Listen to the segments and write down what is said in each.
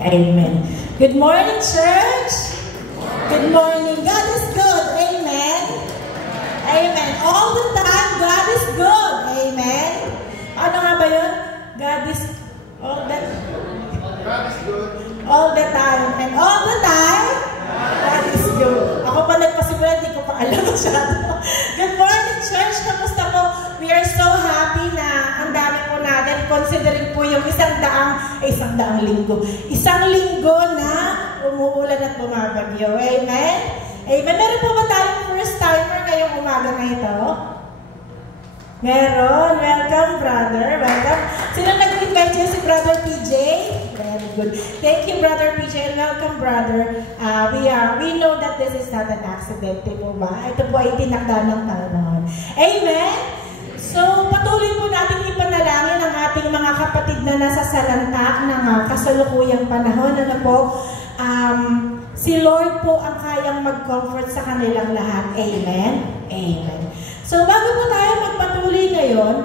Amen. Good morning, church. Good morning. God is good. Amen. Amen. All the time, God is good. Amen. Ano nga ba yun? God is all that. God is good. All the time. And all the time, God is good. Ako pa nagpasimula, hindi ko pa alam masyado. Good morning, church. Kamusta po? We are so happy na ang dami po natin. Considering po yung isang daang linggo. Isang linggo na umuulan at bumabagyo. Amen? Amen. Meron po ba tayong first timer ngayong umaga na ito? Meron. Welcome, brother. Welcome. Sino nag-invite niyo? Si Brother PJ? Very good. Thank you, Brother PJ. Welcome, brother. We know that this is not an accident. Po ba? Ito po ay tinakda ng taon. Amen? So, patuloy po natin ipanalangin ang ating mga kapatid na nasa salanta ng kasalukuyang panahon. Ano po? Si Lord po ang kayang mag-comfort sa kanilang lahat. Amen? Amen. So, bago po tayo magpatuloy ngayon,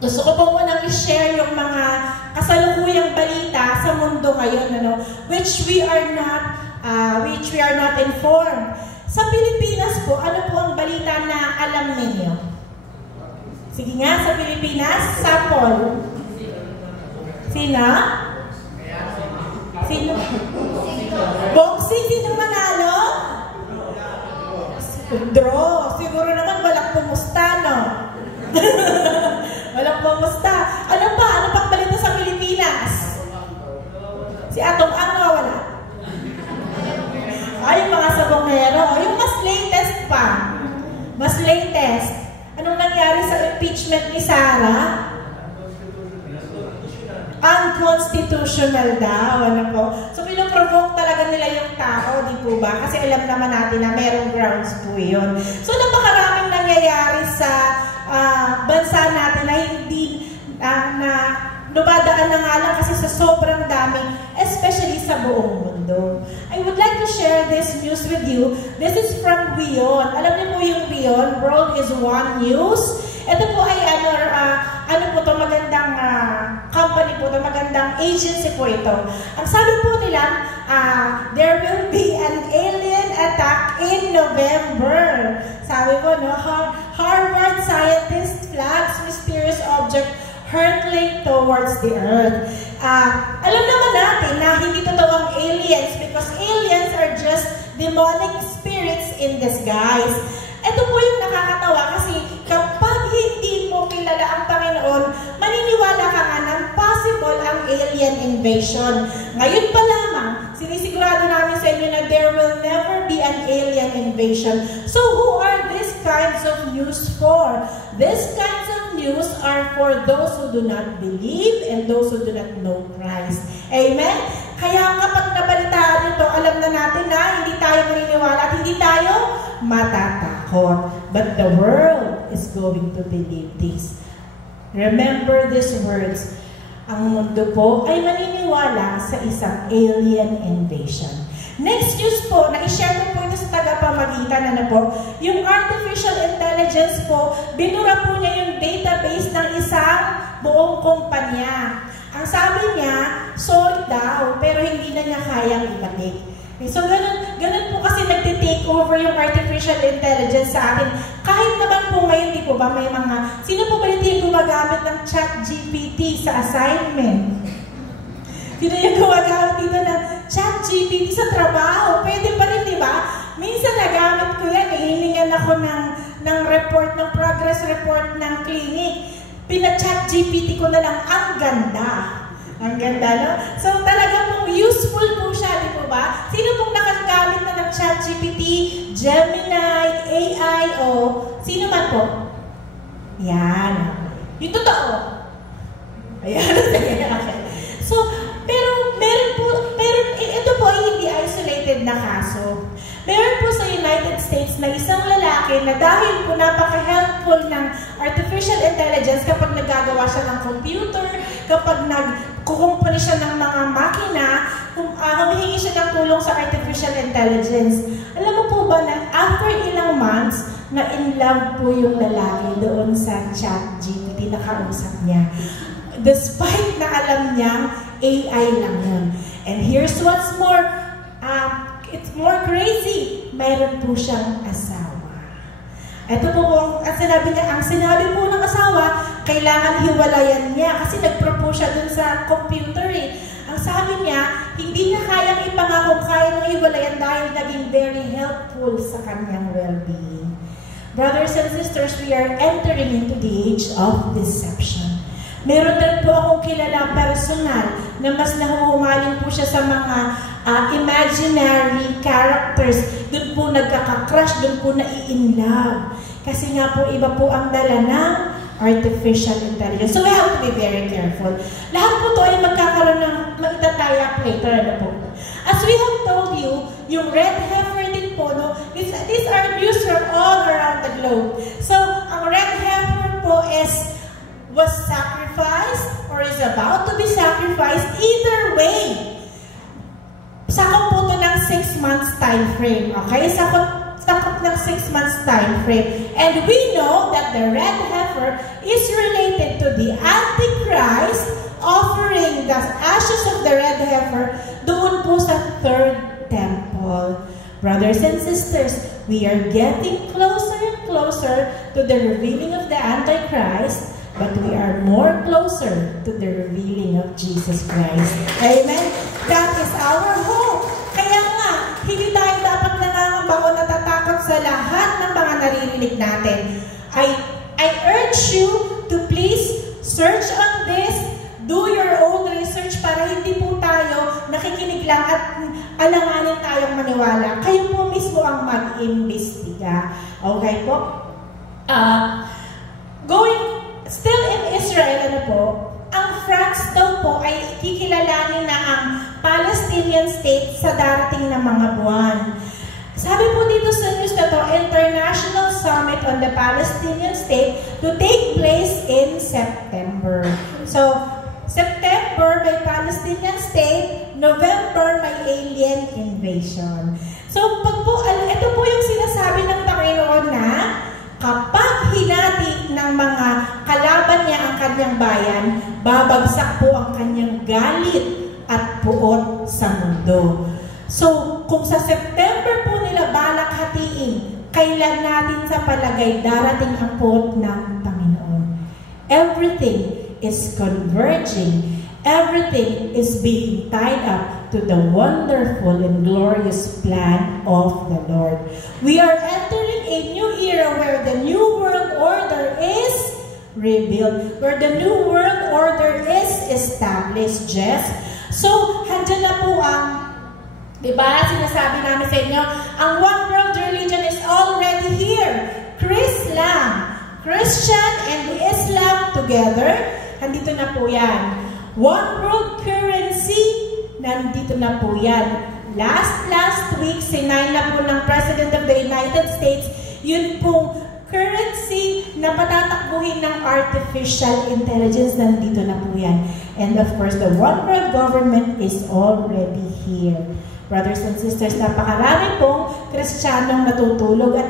gusto ko po munang i-share yung mga kasalukuyang balita sa mundo ngayon, ano, which we are not informed. Sa Pilipinas po, ano po ang balita na alam ninyo? Sige nga, sa Pilipinas, Sapol. Sino? Sino? Boxing, sino manalo? Draw. Siguro naman walang pumusta, no? Walang pumusta. Ano pa? Ano pang balita sa Pilipinas? Si Atong Ang wala. Ay, yung mga sabongero. Yung mas latest pa. Mas latest. Anong nangyari sa impeachment ni Sarah? Unconstitutional daw. Ano po? So, pinoprovoke talaga nila yung tao, di po ba? Kasi alam naman natin na merong grounds po yun. So, napakaraming nangyayari sa bansa natin na hindi na dumadaan na nga lang kasi sa sobrang dami, especially sa buong mundo. I would like to share this news with you. This is from WION. Alam niyo po yung WION, World is One News. Ito po ay magandang company po, magandang agency po ito. Ang sabi po nila, there will be an alien attack in November. Sabi po, no, Harvard scientist flags mysterious object hurtling towards the earth. Alam naman natin na hindi totoo ang aliens because aliens are just demonic spirits in disguise. Ito po yung nakakatawa kasi kapag hindi mo kilala ang Panginoon, maniniwala ka nga ng possible ang alien invasion. Ngayon pa lamang, sinisigurado namin sa inyo na there will never be an alien invasion. So who are these kinds of news for? These kinds of news are for those who do not believe and those who do not know Christ. Amen? Kaya kapag nabalitaan ito, alam na natin na hindi tayo maniniwala at hindi tayo matatakot. But the world is going to believe this. Remember these words. Ang mundo po ay maniniwala sa isang alien invasion. Next news po, na-share ko po ito sa tagapamagitan, po, yung artificial intelligence po, binura po niya yung database ng isang buong kumpanya. Ang sabi niya, sold daw, pero hindi na niya kayang ibalik. So, ganun po kasi nagtitake over yung artificial intelligence sa atin. Kahit naman po ngayon, di po ba, may mga, sino po ba yung gumagamit ng ChatGPT sa assignment? Sino yung gumagamit dito ng ChatGPT sa trabaho? Pwede pa rin, di ba? Minsan nagamit ko yan, hiningan ako ng report, ng progress report ng clinic. Pina-ChatGPT ko na lang, ang ganda. Ang ganda, no? So, talaga pong useful po siya, di po ba? Sino pong nakagamit na ng ChatGPT, Gemini, AI, o sino man po? Yan. Yung totoo. Ayan. Okay. So, pero ito po ay hindi isolated na kaso. Meron po sa United States na isang lalaki na dahil po napaka-helpful ng artificial intelligence kapag naggagawa siya ng computer, kapag nagkukumpuni siya ng mga makina, humihingi siya ng tulong sa artificial intelligence. Alam mo po ba na after ilang months, na in love po yung lalaki doon sa ChatGPT na kausap niya. despite na alam niyang AI lang yun. And here's what's more, it's more crazy. Mayroon po siyang asawa. Ito po ang sinabi niya, ang sinabi po ng asawa, kailangan hiwalayan niya kasi nag-propose siya dun sa computer eh. Ang sabi niya, hindi niya kayang ipangako kaya ng hiwalayan dahil naging very helpful sa kanyang well-being. Brothers and sisters, we are entering into the age of deception. Meron din po akong kilalang personal na mas nahuhumaling po siya sa mga imaginary characters. Doon po nagkaka-crush, doon po nai-inlove. Kasi nga po, iba po ang dala ng artificial intelligence. So we have to be very careful. Lahat po ito ay magkakaroon ng mag-itatayak later. Ano po? As we have told you, yung red heifer din po, no, these are news from all around the globe. So, ang red heifer po was sacrificed or is about to be sacrificed. Either way, sakop po ito ng 6 months time frame. Okay? Sakop ng 6 months time frame. And we know that the red heifer is related to the Antichrist offering the ashes of the red heifer doon po sa third temple. Brothers and sisters, we are getting closer and closer to the revealing of the Antichrist, but we are more closer to the revealing of Jesus Christ. Amen? That is our hope. Kaya nga, hindi tayo dapat nangangamba o natatakot sa lahat ng mga naririnig natin. I urge you to please search on this, do your own research para hindi po tayo nakikinig lang at alanganin tayong maniwala. Kayo po mismo ang mag-imbestiga. Okay po? Still in Israel, ano po, ang France daw po ay kikilalanin na ang Palestinian state sa darating na mga buwan. Sabi po dito sa news na to, International Summit on the Palestinian State to take place in September. So, September may Palestinian state, November may alien invasion. So, ito po yung sinasabi ng Panginoon na kapag hinati ng mga kalaban niya ang kanyang bayan, babagsak po ang kanyang galit at puot sa mundo. So, kung sa September po nila balak hatiin, kailan natin sa palagay darating ang puot ng Panginoon? Everything is converging. Everything is being tied up to the wonderful and glorious plan of the Lord. We are entering a new era where the new world order is rebuilt, where the new world order is established, Jess. So, handyan na po ang, diba, sinasabi namin sa inyo, ang one world religion is already here. Christian and Islam together, nandito na po yan. One world currency, nandito na po yan. Last week, sinay na po ng President of the United States, yun pong currency na patatakbuhin ng artificial intelligence, nandito na po yan. And of course, the one world government is already here. Brothers and sisters, napakarami pong Kristiyanong natutulog at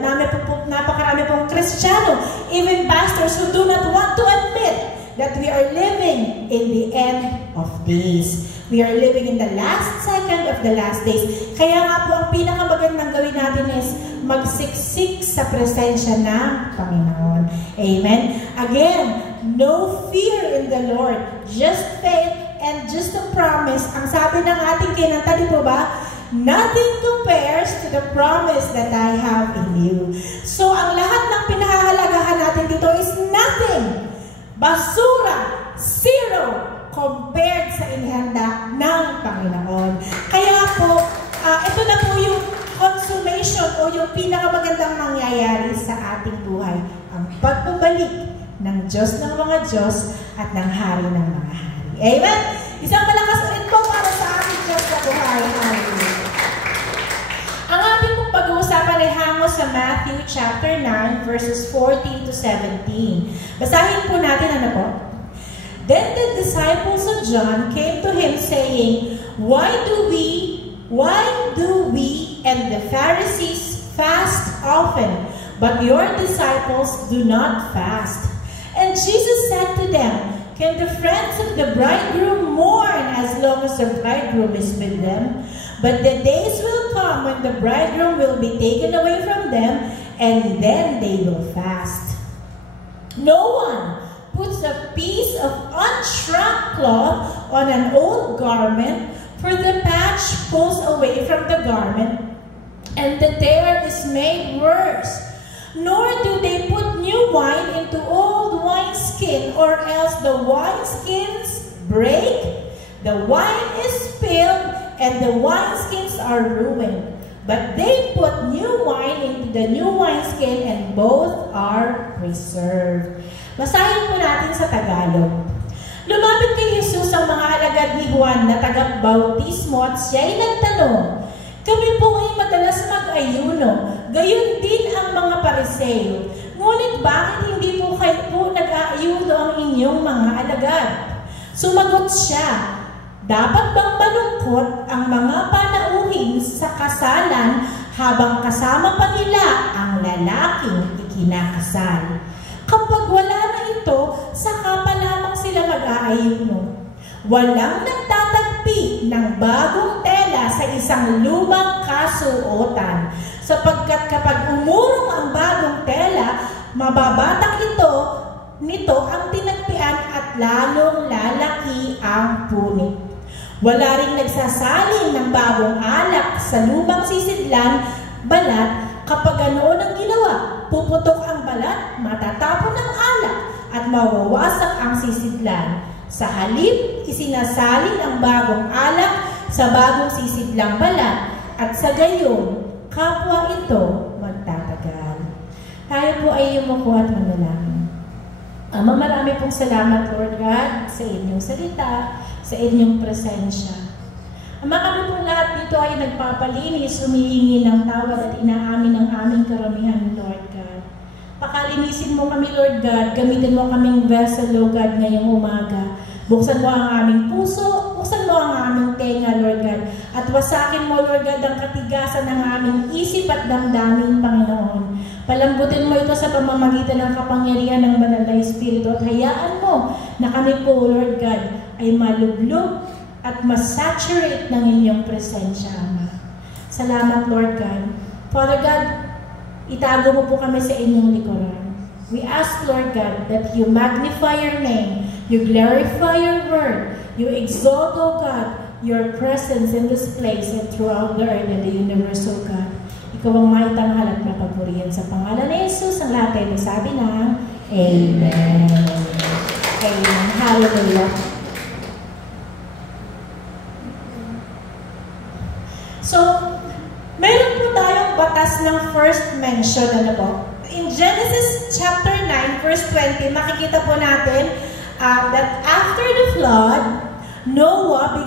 napakarami pong Kristiyano, even pastors who do not want to admit that we are living in the end of days. We are living in the last second of the last days. Kaya nga po, ang pinakamagandang gawin natin is magsiksik sa presensya ng Panginoon. Amen? Again, no fear in the Lord. Just faith and just a promise. Ang sabi ng ating kinanta, di po ba? Nothing compares to the promise that I have in you. So, ang lahat ng pinahahalagahan natin dito is nothing. Basura, zero, compared sa inihanda ng Panginoon. Kaya po, ito na po yung consummation o yung pinakamagandang mangyayari sa ating buhay. Ang pagbabalik ng Diyos ng mga Diyos at ng Hari ng mga Hari. Amen? Isang malakas ulit po para sa ating Diyos sa buhay. Ang ating pong pag-uusapan ay hango sa Matthew chapter 9 verses 14 to 17. Basahin po natin ano po. Then the disciples of John came to him saying, Why do we and the Pharisees fast often, but your disciples do not fast? And Jesus said to them, Can the friends of the bridegroom mourn as long as the bridegroom is with them? But the days will come when the bridegroom will be taken away from them, and then they will fast. No one puts a piece of unshrunk cloth on an old garment, for the patch pulls away from the garment, and the tear is made worse. Nor do they put new wine into old wineskin, or else the wineskins break, the wine is spilled, and the wineskins are ruined. But they put new wine into the new wineskin, and both are preserved. Basahin po natin sa Tagalog. Lumapit kay Jesus ang mga alagad ni Juan na taga-bautismo at siya'y nagtanong, kami po ay madalas mag-ayuno, gayon din ang mga Pariseo. Ngunit bakit hindi po kayo po nag-aayuno ang inyong mga alagad? Sumagot siya, dapat bang malungkot ang mga panauhin sa kasalan habang kasama pa nila ang lalaking ikinakasal? Kapag wala na ito, saka pa lamang sila mag-aayuno. Walang nagtatagpi ng bagong tela sa isang lumang kasuotan, sapagkat kapag umurong ang bagong tela, mababatak nito ang tinagpian at lalong lalaki ang punit. Wala ring nagsasalin ng bagong alak sa lumang sisidlan, balat, kapag ganoon ang ginawa, puputok ang balat, matatapon ang alak, at mawawasak ang sisidlan. Sa halip, isinasalin ang bagong alak sa bagong sisidlang balat, at sa gayon, kapwa ito magtatagal. Tayo po ay yumuko at manalangin. Ama, marami pong salamat, Lord God, sa inyong salita, sa inyong presensya. Ama, kami po lahat dito ay nagpapalinis, humihingi ng tawad at inaamin ang aming karamihan, Lord God. Pakalinisin mo kami, Lord God. Gamitin mo kaming vessel, Lord God, ngayong umaga. Buksan mo ang aming puso, buksan mo ang aming tenga, Lord God. At wasakin mo, Lord God, ang katigasan ng aming isip at damdamin, Panginoon. Palambutin mo ito sa pamamagitan ng kapangyarihan ng Banal na Espiritu. At hayaan mo na kami po, Lord God, ay malublog at masaturate ng inyong presensya, Ama. Salamat, Lord God. Father God, itago mo po kami sa inyong likuran. We ask, Lord God, that you magnify your name, you glorify your word, you exalt, O God, your presence in this place and throughout the earth and the universe, O God. Ikaw ang maitanghal at mapagpurihan sa pangalan ni Jesus. Ang lahat ay magsabi ng Amen. Amen. Hallelujah. So, meron po tayong batas ng first mention, ano po? In Genesis chapter 9, verse 20, makikita po natin that after the flood, Noah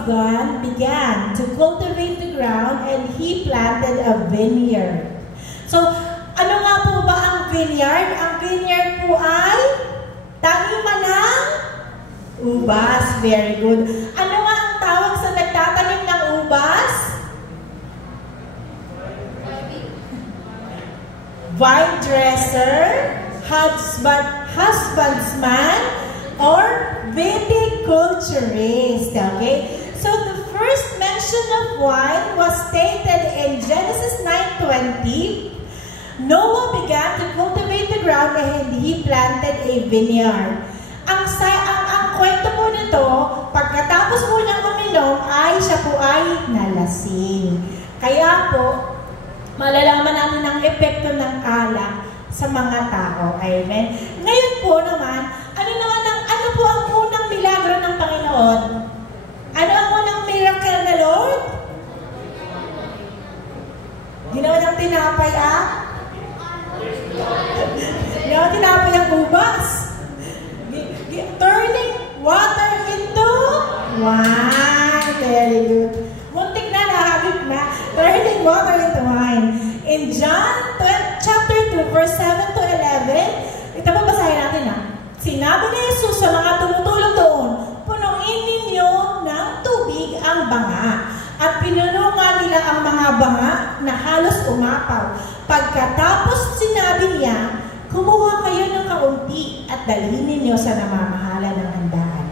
began to cultivate the ground and he planted a vineyard. So, ano nga po ba ang vineyard? Ang vineyard po ay taniman ng ubas. Very good. Ano nga ang tawag sa nagtatanim ng ubas? Vine dresser, husbandman, or viticulturist. Okay? So the first mention of wine was stated in Genesis 9:20. Noah began to cultivate the ground and he planted a vineyard. Ang kwento po nito, pagkatapos po niyang uminom, siya po ay nalasing. Kaya po, malalaman natin ang epekto ng alak sa mga tao. Amen. Ngayon po naman, ano po ang unang milagro ng Panginoon? Ano ang unang miracle na Lord? Ginawa ng tinapay Ginawa tinapay ang ubas. Turning water into wine. Very good. Muntik na, nahabip na. Turning water into wine. In John chapter 2, verse 7 to 11, ito pa basahin natin Sinabi ni Jesus sa mga tumutulong doon, punuin ninyo ng tubig ang banga. At pinuno nga nila ang mga banga na halos umapaw. Pagkatapos sinabi niya, kumuha kayo ng kaunti at dalhin ninyo sa namamahala ng handaan.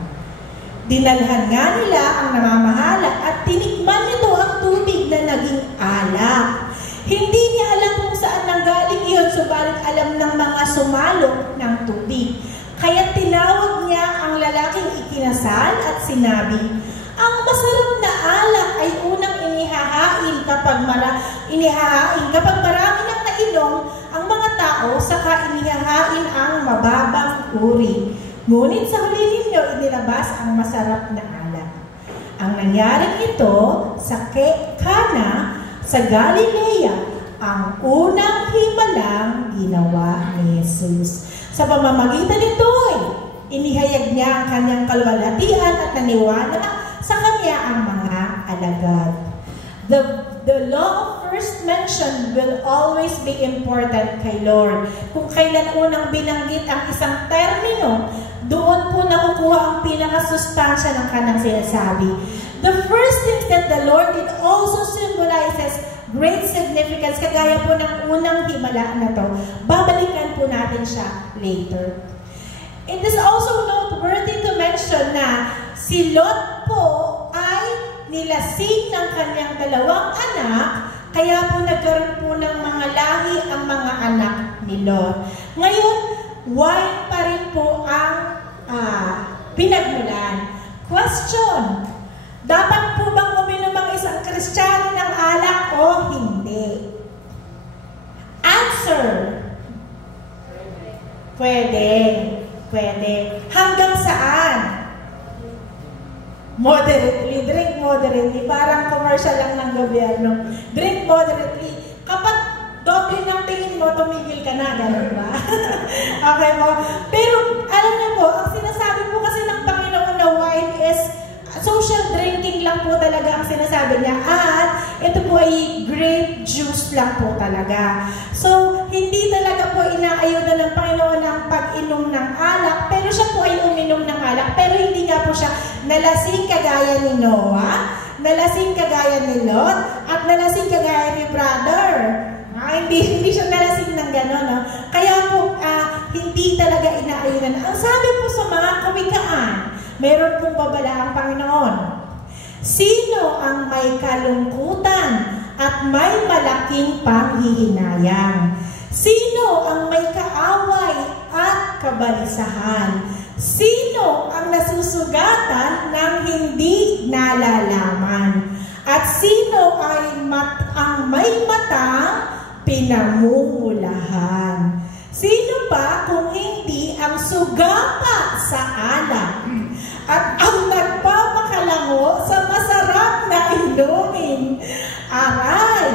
Dinalhan nga nila ang namamahala at tinikman nito ang tubig na naging alak. Hindi niya alam kung saan nanggaling iyon, subalit alam ng mga sumalok ng tubig. Kaya tinawag niya ang lalaking ikinasal at sinabi, ang masarap na alak ay unang inihahain kapag marami nang nainom ang mga tao, saka inihahain ang mababang uri. Ngunit sa huli ninyo inilabas ang masarap na alak. Ang nangyaring ito sa Cana sa Galilea, ang unang himalang ginawa ni Jesus. Sa pamamagitan nito'y inihayag niya ang kanyang kalwalhatian at naniwala sa kanya ang mga alagad. The law of first mention will always be important kay Lord. Kung kailan unang binanggit ang isang termino, doon po nakukuha ang pinakasustansya ng kanyang sinasabi. The first things that the Lord did also symbolizes great significance, kagaya po ng unang himala na to. Babalikan po natin siya later. It is also noteworthy to mention na si Lot po ay nilasing ng kanyang dalawang anak, kaya po nagkaroon po ng mga lahi ang mga anak ni Lot. Ngayon, wine pa rin po ang pinagmulan. Question, dapat po bang uminom ang isang Kristiyano ng alak o hindi? Answer, pwede. Pwede. Hanggang saan? Moderately. Drink moderately. Parang commercial lang ng gobyerno. Drink moderately. Kapag doble ng tingin mo, tumigil ka na. Ganun ba? Okay po? Pero, alam niyo po, ang sinasabi po kasi ng Panginoon na wine is social drinking lang po talaga ang sinasabi niya. At ito po ay grape juice lang po talaga. So, hindi talaga po inaayuda ng Panginoon ang pag-inom ng alak, pero siya po ay uminom ng alak, pero hindi nga po siya nalasing kagaya ni Noah, nalasing kagaya ni Lot, at nalasing kagaya ni brother. Hindi siya nalasing ng gano'n. No? Kaya po, hindi talaga inaayudan. Ang sabi po sa mga kawikaan, mayroon pong babala ang Panginoon. Sino ang may kalungkutan at may malaking panghihinayang? Sino ang may kaaway at kabalisahan? Sino ang nasusugatan ng hindi nalalaman? At sino ay ang may matang pinamumulahan? Sino pa kung hindi ang sugapa sa alak at ang nagpapakalango sa masarap na inumin? Aray,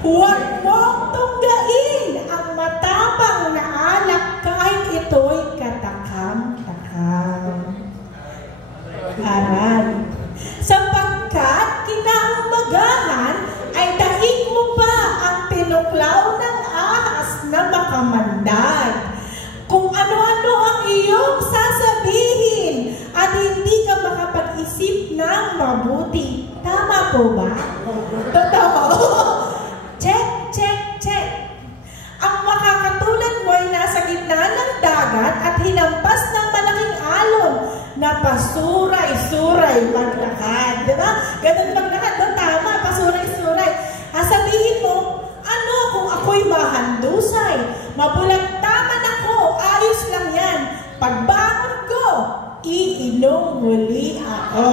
huwag mong tunggain ang matapang na alak kahit ito'y katakam-takam. Aray, sapagkat kinaumagahan ay daig mo pa ang tinuklaw ng ahas na makamandag. Kung ano-ano ang iyong sasabihin at hindi ka makapag-isip ng mabuti. Tama po ba? Totoo. Check, check, check. Ang makakatulad mo ay nasa gitna ng dagat at hinampas ng malaking alon na pasuray-suray maglakad. Diba? Ganun maglakad. No? Tama, pasuray-suray. Sabihin mo, ano kung ako'y mahandusay? Mabulagtaman ako, ayos lang yan. Pagbangon ko, iinom muli ako.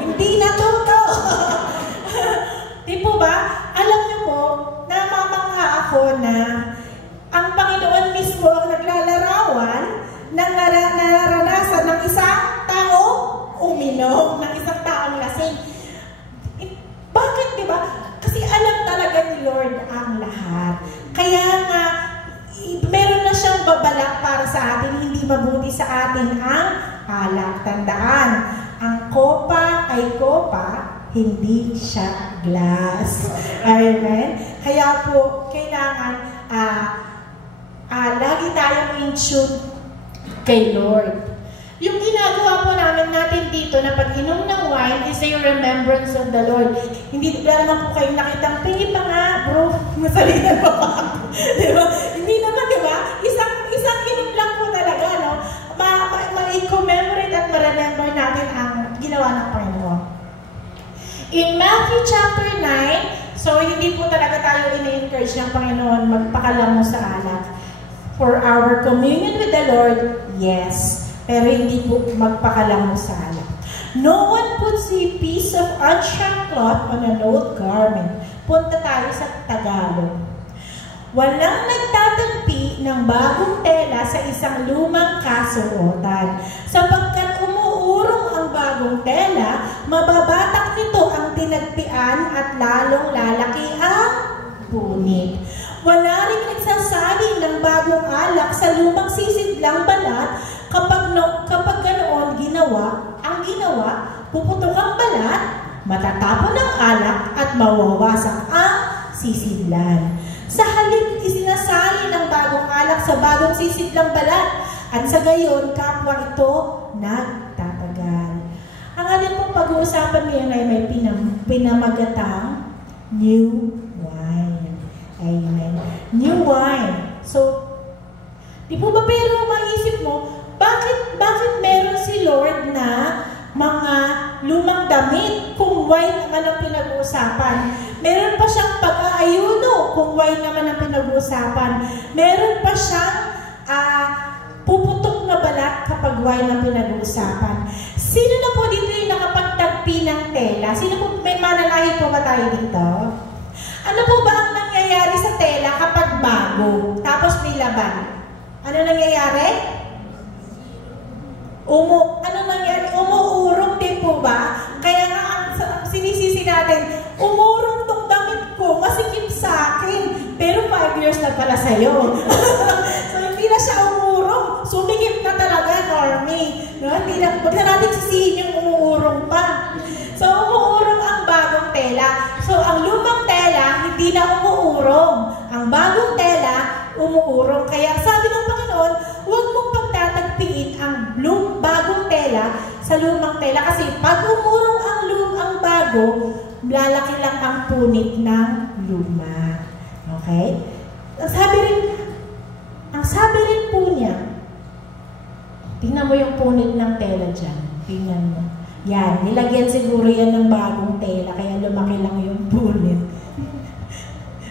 Hindi natuto. Di po ba? Alam niyo po, namamangha ako na ang Panginoon mismo ang naglalarawan ng nararanasan ng isang taong uminom, ng isang taong lasing. Bakit, di ba? Kasi alam talaga ni Lord ang lahat. Kaya nga, meron na siyang babala para sa atin, hindi mabuti sa atin ang alak. Tandaan, ang kopa ay kopa, hindi siya glass. Amen? Kaya po, kailangan lagi tayong in tune kay Lord. Yung ginagawa po natin dito na pag-inom ng wine is a remembrance of the Lord. Hindi naman po kayong nakitang, pingi pa nga, bro, masalitan pa pa ako. Diba? Hindi naman, diba? Isang inom lang po talaga, no? Ma-commemorate at ma-remember natin In Matthew chapter 9, so hindi po talaga tayo ina-encourage ng Panginoon magpakalamo sa alak. For our communion with the Lord, yes. Pero hindi po magpakalamo sa alak. No one puts a piece of unshrunk cloth on an old garment. Punta tayo sa Tagalog. Walang nagtatagpi ng bagong tela sa isang lumang kasuotan. Sapagkat umuurong ang bagong tela, mababatak nito ang tinagpian at lalong lalaki ang punit. Wala rin nagsasaling ng bagong alak sa lumang sisidlang balat kapag ganoon ginawa, puputok ang balat, matatapon ang alak at mawawasak ang sisidlan. Sa halip, isinasali ng bagong alak sa bagong sisidlang balat at sa gayon, kapwa ito nagtatagal. Ang ating pong pag-uusapan ngayon ay may pinamagatang new wine. Amen. New wine. So, di po ba pero maisip mo, bakit meron si Lord na mga lumang damit kung wine naman ang pinag-uusapan? Meron pa siyang pag-aayuno kung wine naman ang pinag-uusapan. Meron pa siyang puputok na balat kapag wine ang pinag-uusapan. Sino na po dito yung nakapagtagpi ng tela? Sino po, may mananahi po ba tayo dito? Ano po ba ang nangyayari sa tela kapag bago, tapos may laban? Ano nangyayari? Umuurong din po ba? Kaya nga ang sinisisi natin, umurong tong damit ko, masikip sa akin. Pero 5 years na pala sa'yo. So hindi na siya umurong. Sumikip na talaga, Normie. No? Huwag na natin sisihin yung umuurong pa. So umuurong ang bagong tela. So ang lumang tela, hindi na umuurong. Ang bagong tela, umuurong. Kaya sabi ng Panginoon, huwag mong pagtatagpiin ang bagong tela sa lumang tela. Kasi pag umurong ang bago, lalaki lang ang punit ng luma. Okay? Ang sabi rin po niya, tingnan mo yung punit ng tela dyan. Tingnan mo. Yan, nilagyan siguro yan ng bagong tela, kaya lumaki lang yung punit.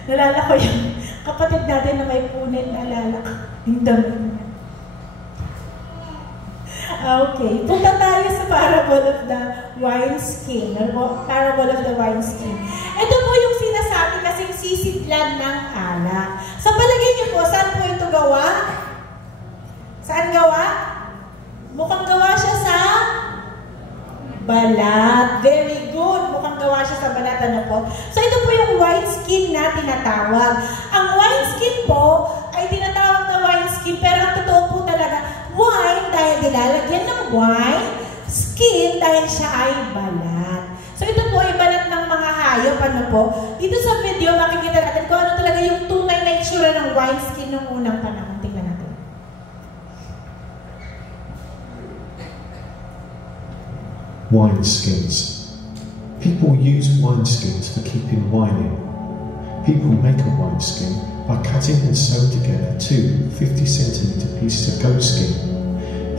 Nalala ko yung kapatid natin na may punit, nalala ko yung damit niya. Okay, punta tayo sa parable of the wineskin. Parable of the wineskin. Ito po yung sinasabi kasing sisidlan ng alak. Sa palagay niyo po, saan po ito gawa? Saan gawa? Mukhang gawa siya sa balat. Very good. Mukhang gawa siya sa balat. Ano po? So ito po yung wineskin na tinatawag. Ang wineskin po ay tinatawag na wineskin, pero ang totoo po talaga, wine dahil nilalagyan ng wine, skin dahil siya ay balat. So ito po ay balat ng mga hayop. Ano po? Dito sa video, makikita natin kung ano talaga yung tunay na itsura ng wineskin noong unang panahon. Tingnan natin. Wineskins. People use wineskins for keeping wine in. People make a wineskin by cutting and sewing together 2 50-centimeter pieces of goat skin.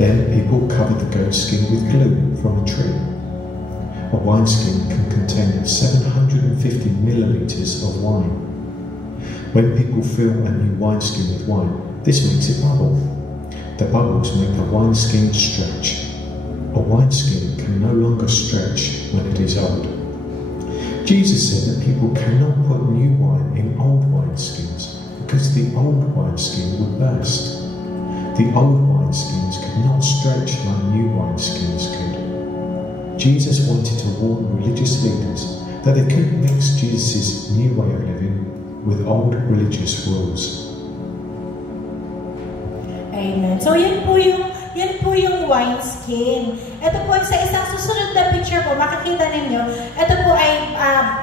Then people cover the goat skin with glue from a tree. A wineskin can contain 750 milliliters of wine. When people fill a new wineskin with wine, this makes it bubble. The bubbles make the wineskin stretch. A wineskin can no longer stretch when it is old. Jesus said that people cannot put new wine in old wineskins because the old wineskin would burst. The old wineskins could not stretch like new wineskins could. Jesus wanted to warn religious leaders that they couldn't mix Jesus' new way of living with old religious rules. Amen. So yan po yung wineskin. Ito po sa isang susunod na picture po, makikita ninyo, ito po ay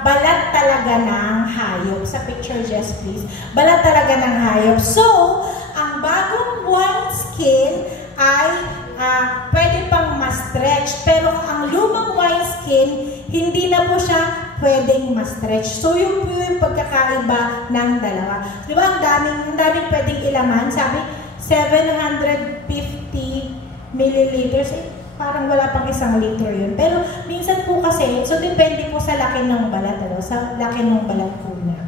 balat talaga ng hayop. Sa picture, just please. Balat talaga ng hayop. So, ang bagong wineskin ay pwede pang ma-stretch. Pero ang lumang wineskin, hindi na po siya pwedeng ma-stretch. So, yung pagkakaiba ng dalawa. Di ba? Ang daming pwedeng ilaman. Sabi, 750 milliliters. Parang wala pang 1 litro yun. Pero minsan po kasi, so depende po sa laki ng balat, sa laki ng balat po na.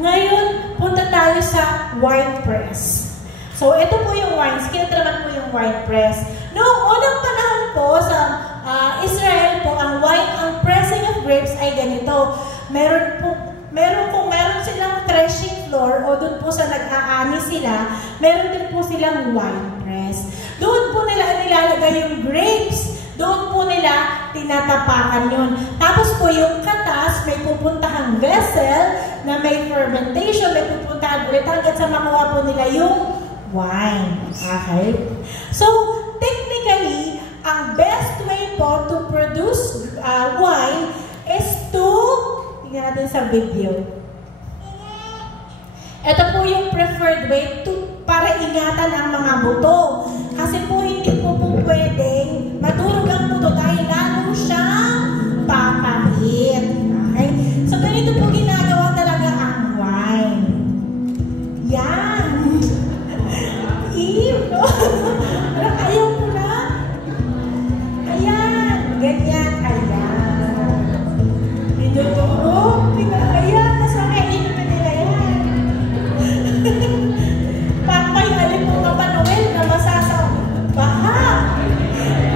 Ngayon, punta tayo sa wine press. So, ito po yung wine skin. Ito naman po yung wine press. Noong unang panahon po sa Israel po, ang pressing of grapes ay ganito. Meron silang threshing floor o doon po sa nag-aani sila, meron din po silang wine press. Doon po nila nilalagay yung grapes. Doon po nila tinatapakan yun. Tapos po yung katas, may pupuntahang vessel na may fermentation, may pupuntahan ulit hanggang sa makuha po nila yung wine. Okay? So, technically, ang best way po to produce wine is to, tingnan natin sa video. Ito po yung preferred way para ingatan ang mga buto. Kasi po hindi po pwedeng madurog ang buto dahil lalo siyang papahit. Okay? So, ganito po ginagawa talaga ang wine. Yan. Ew, no? Parang ayaw po na. Ayan. Ganyan. Ayan. Dinudurog. Ayan. Nasa kainin na nila yan. Papay, alin po ka pa, Noel, na masasabaha.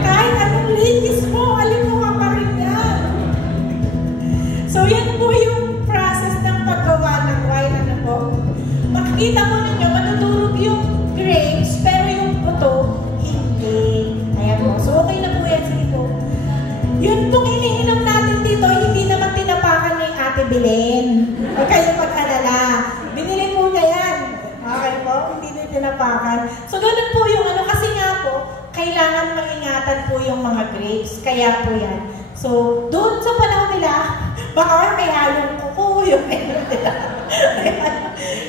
Kahit anong linis mo, alin mo ka pa rin yan. So, yan po yung process ng paggawa ng wine. Ano po? Makikita mo ninyo, matutulog yung grapes, pero yung buto, hindi. Ayan po. So, okay na po yan. Sige po. Yun pong iniinom natin dito, hindi naman tinapakan ni Ate Belen. Huwag kayong mag-alala. Binili po niya yan. Okay po? Hindi na tinapakan. So, ganun po yung kasi nga po, kailangan maingatan po yung mga grapes. Kaya po yan. So, doon sa panahon nila, baka may halong kuko yung meron nila.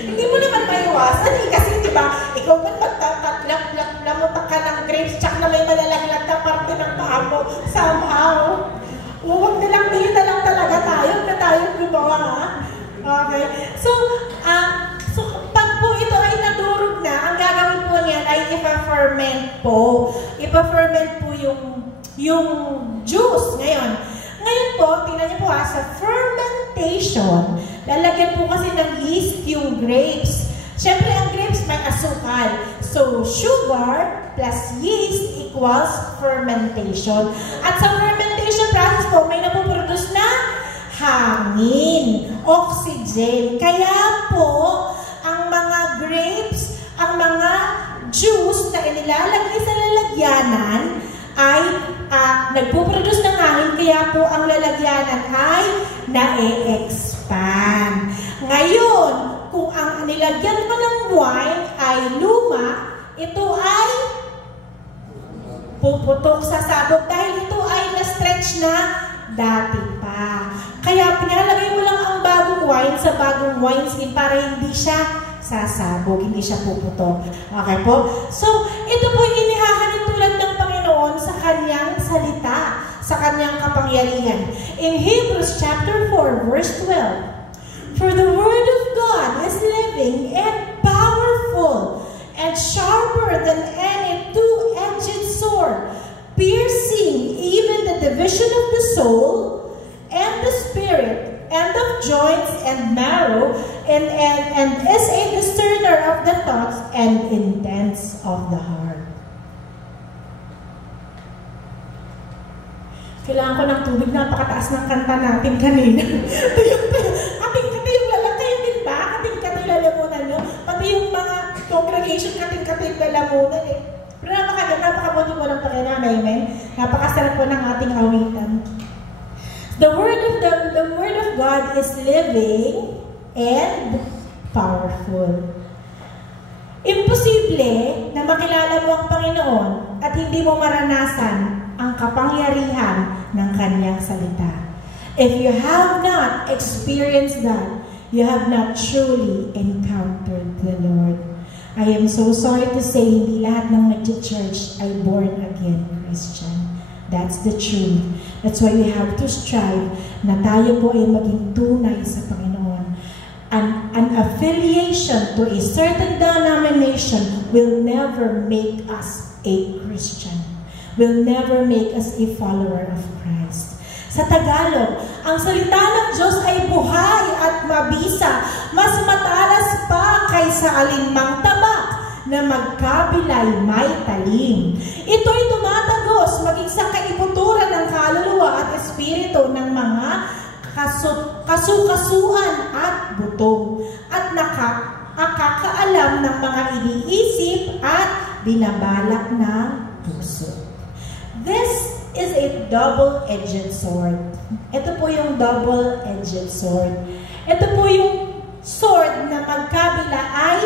Hindi mo naman maiwasan kasi diba, ikaw ba magtatatlap-lamutak ka ng grapes tsak na may malalaglag na parte ng paa mo somehow. Huwag na lang, dito na lang talaga tayo gumawa, ha? Okay. So, pag po ito ay nadurog na, ang gagawin po niyan ay ipa-ferment po. Ipa-ferment po yung juice. Ngayon po, tingnan niyo po sa fermentation, lalagyan po kasi ng yeast yung grapes. Siyempre, ang grapes may asukal. So, sugar plus yeast equals fermentation. At sa fermentation process po, may napoproduce na hangin, oxygen. Kaya po, ang mga grapes, ang mga juice na inilalagay sa lalagyanan ay nagpuproduce ng hangin, kaya po ang lalagyanan ay na-expand. Ngayon, kung ang nilagyan mo ng wine ay luma, ito ay puputok sa sabog dahil ito ay na-stretch na dati pa. Kaya pinalagay mo lang ang bagong wine sa bagong wineskin para hindi siya sasabog, hindi siya puputok. Okay po? So, ito po inihahalin tulad ng Panginoon sa kanyang salita, sa kanyang kapangyarihan. In Hebrews chapter 4, verse 12, "For the word of God is living and powerful and sharper than any two-edged sword, piercing even the division of the soul and the spirit and of joints and marrow, and is a discerner of the thoughts and intents of the heart." Kailangan ko ng tubig, napakataas ng kanta natin kanina. Kating-kati yung lalaki din ba? Kating-kati lalamunan nyo? Pati yung mga congregation, kating-kati lalamunan eh. Pero napakabuti po ng Panginoon, amen? Napakasarap po ng ating awitan. The word of God is living and powerful. Imposible na makilala mo ang Panginoon at hindi mo maranasan ang kapangyarihan ng kanyang salita. If you have not experienced that, you have not truly encountered the Lord. I am so sorry to say, hindi lahat ng nag-church ay born again Christian. That's the truth. That's why we have to strive na tayo po ay maging tunay sa Panginoon. An affiliation to a certain denomination will never make us a Christian. Will never make us a follower of Christ. Sa Tagalog, ang salita ng Diyos ay buhay at mabisa, mas matalas pa kaysa alinmang tabak na magkabilay may talim. Ito'y tumatagos maging sa kaibuturan ng kaluluwa at espiritu ng mga kasukasuan at buto at nakakaalam ng mga iniisip at binabalak ng puso. This is a double-edged sword. Ito po yung double-edged sword. Ito po yung sword na magkabila ay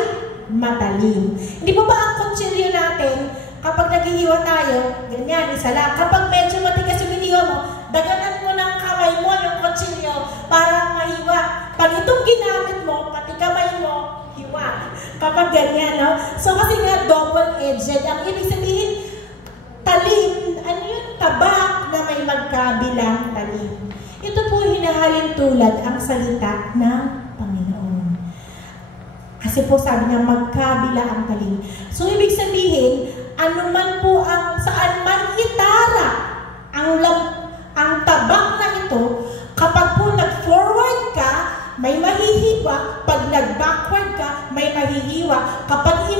matalim. Hindi po ba ang kutsilyo natin, kapag naghihiwa tayo, ganyan, isa lang. Kapag medyo matigas yung hiniwa mo, daganan mo ng kamay mo yung kutsilyo para mahiwa. Pag itong ginamit mo, pati kamay mo, hiwa. Kapag ganyan, no? So kasi nga double-edged, ang ibig sabihin, talim, ano yun? Tabak na may magkabilang talim. Ito po hinahalin tulad ang salita ng Panginoon. Kasi po sabi niya, magkabila ang talim. So ibig sabihin, anuman po ang saan man itara ang tabak na ito, kapag po nag-forward ka, may mahihiwa. Pag nag-backward ka, may mahihiwa. Kapag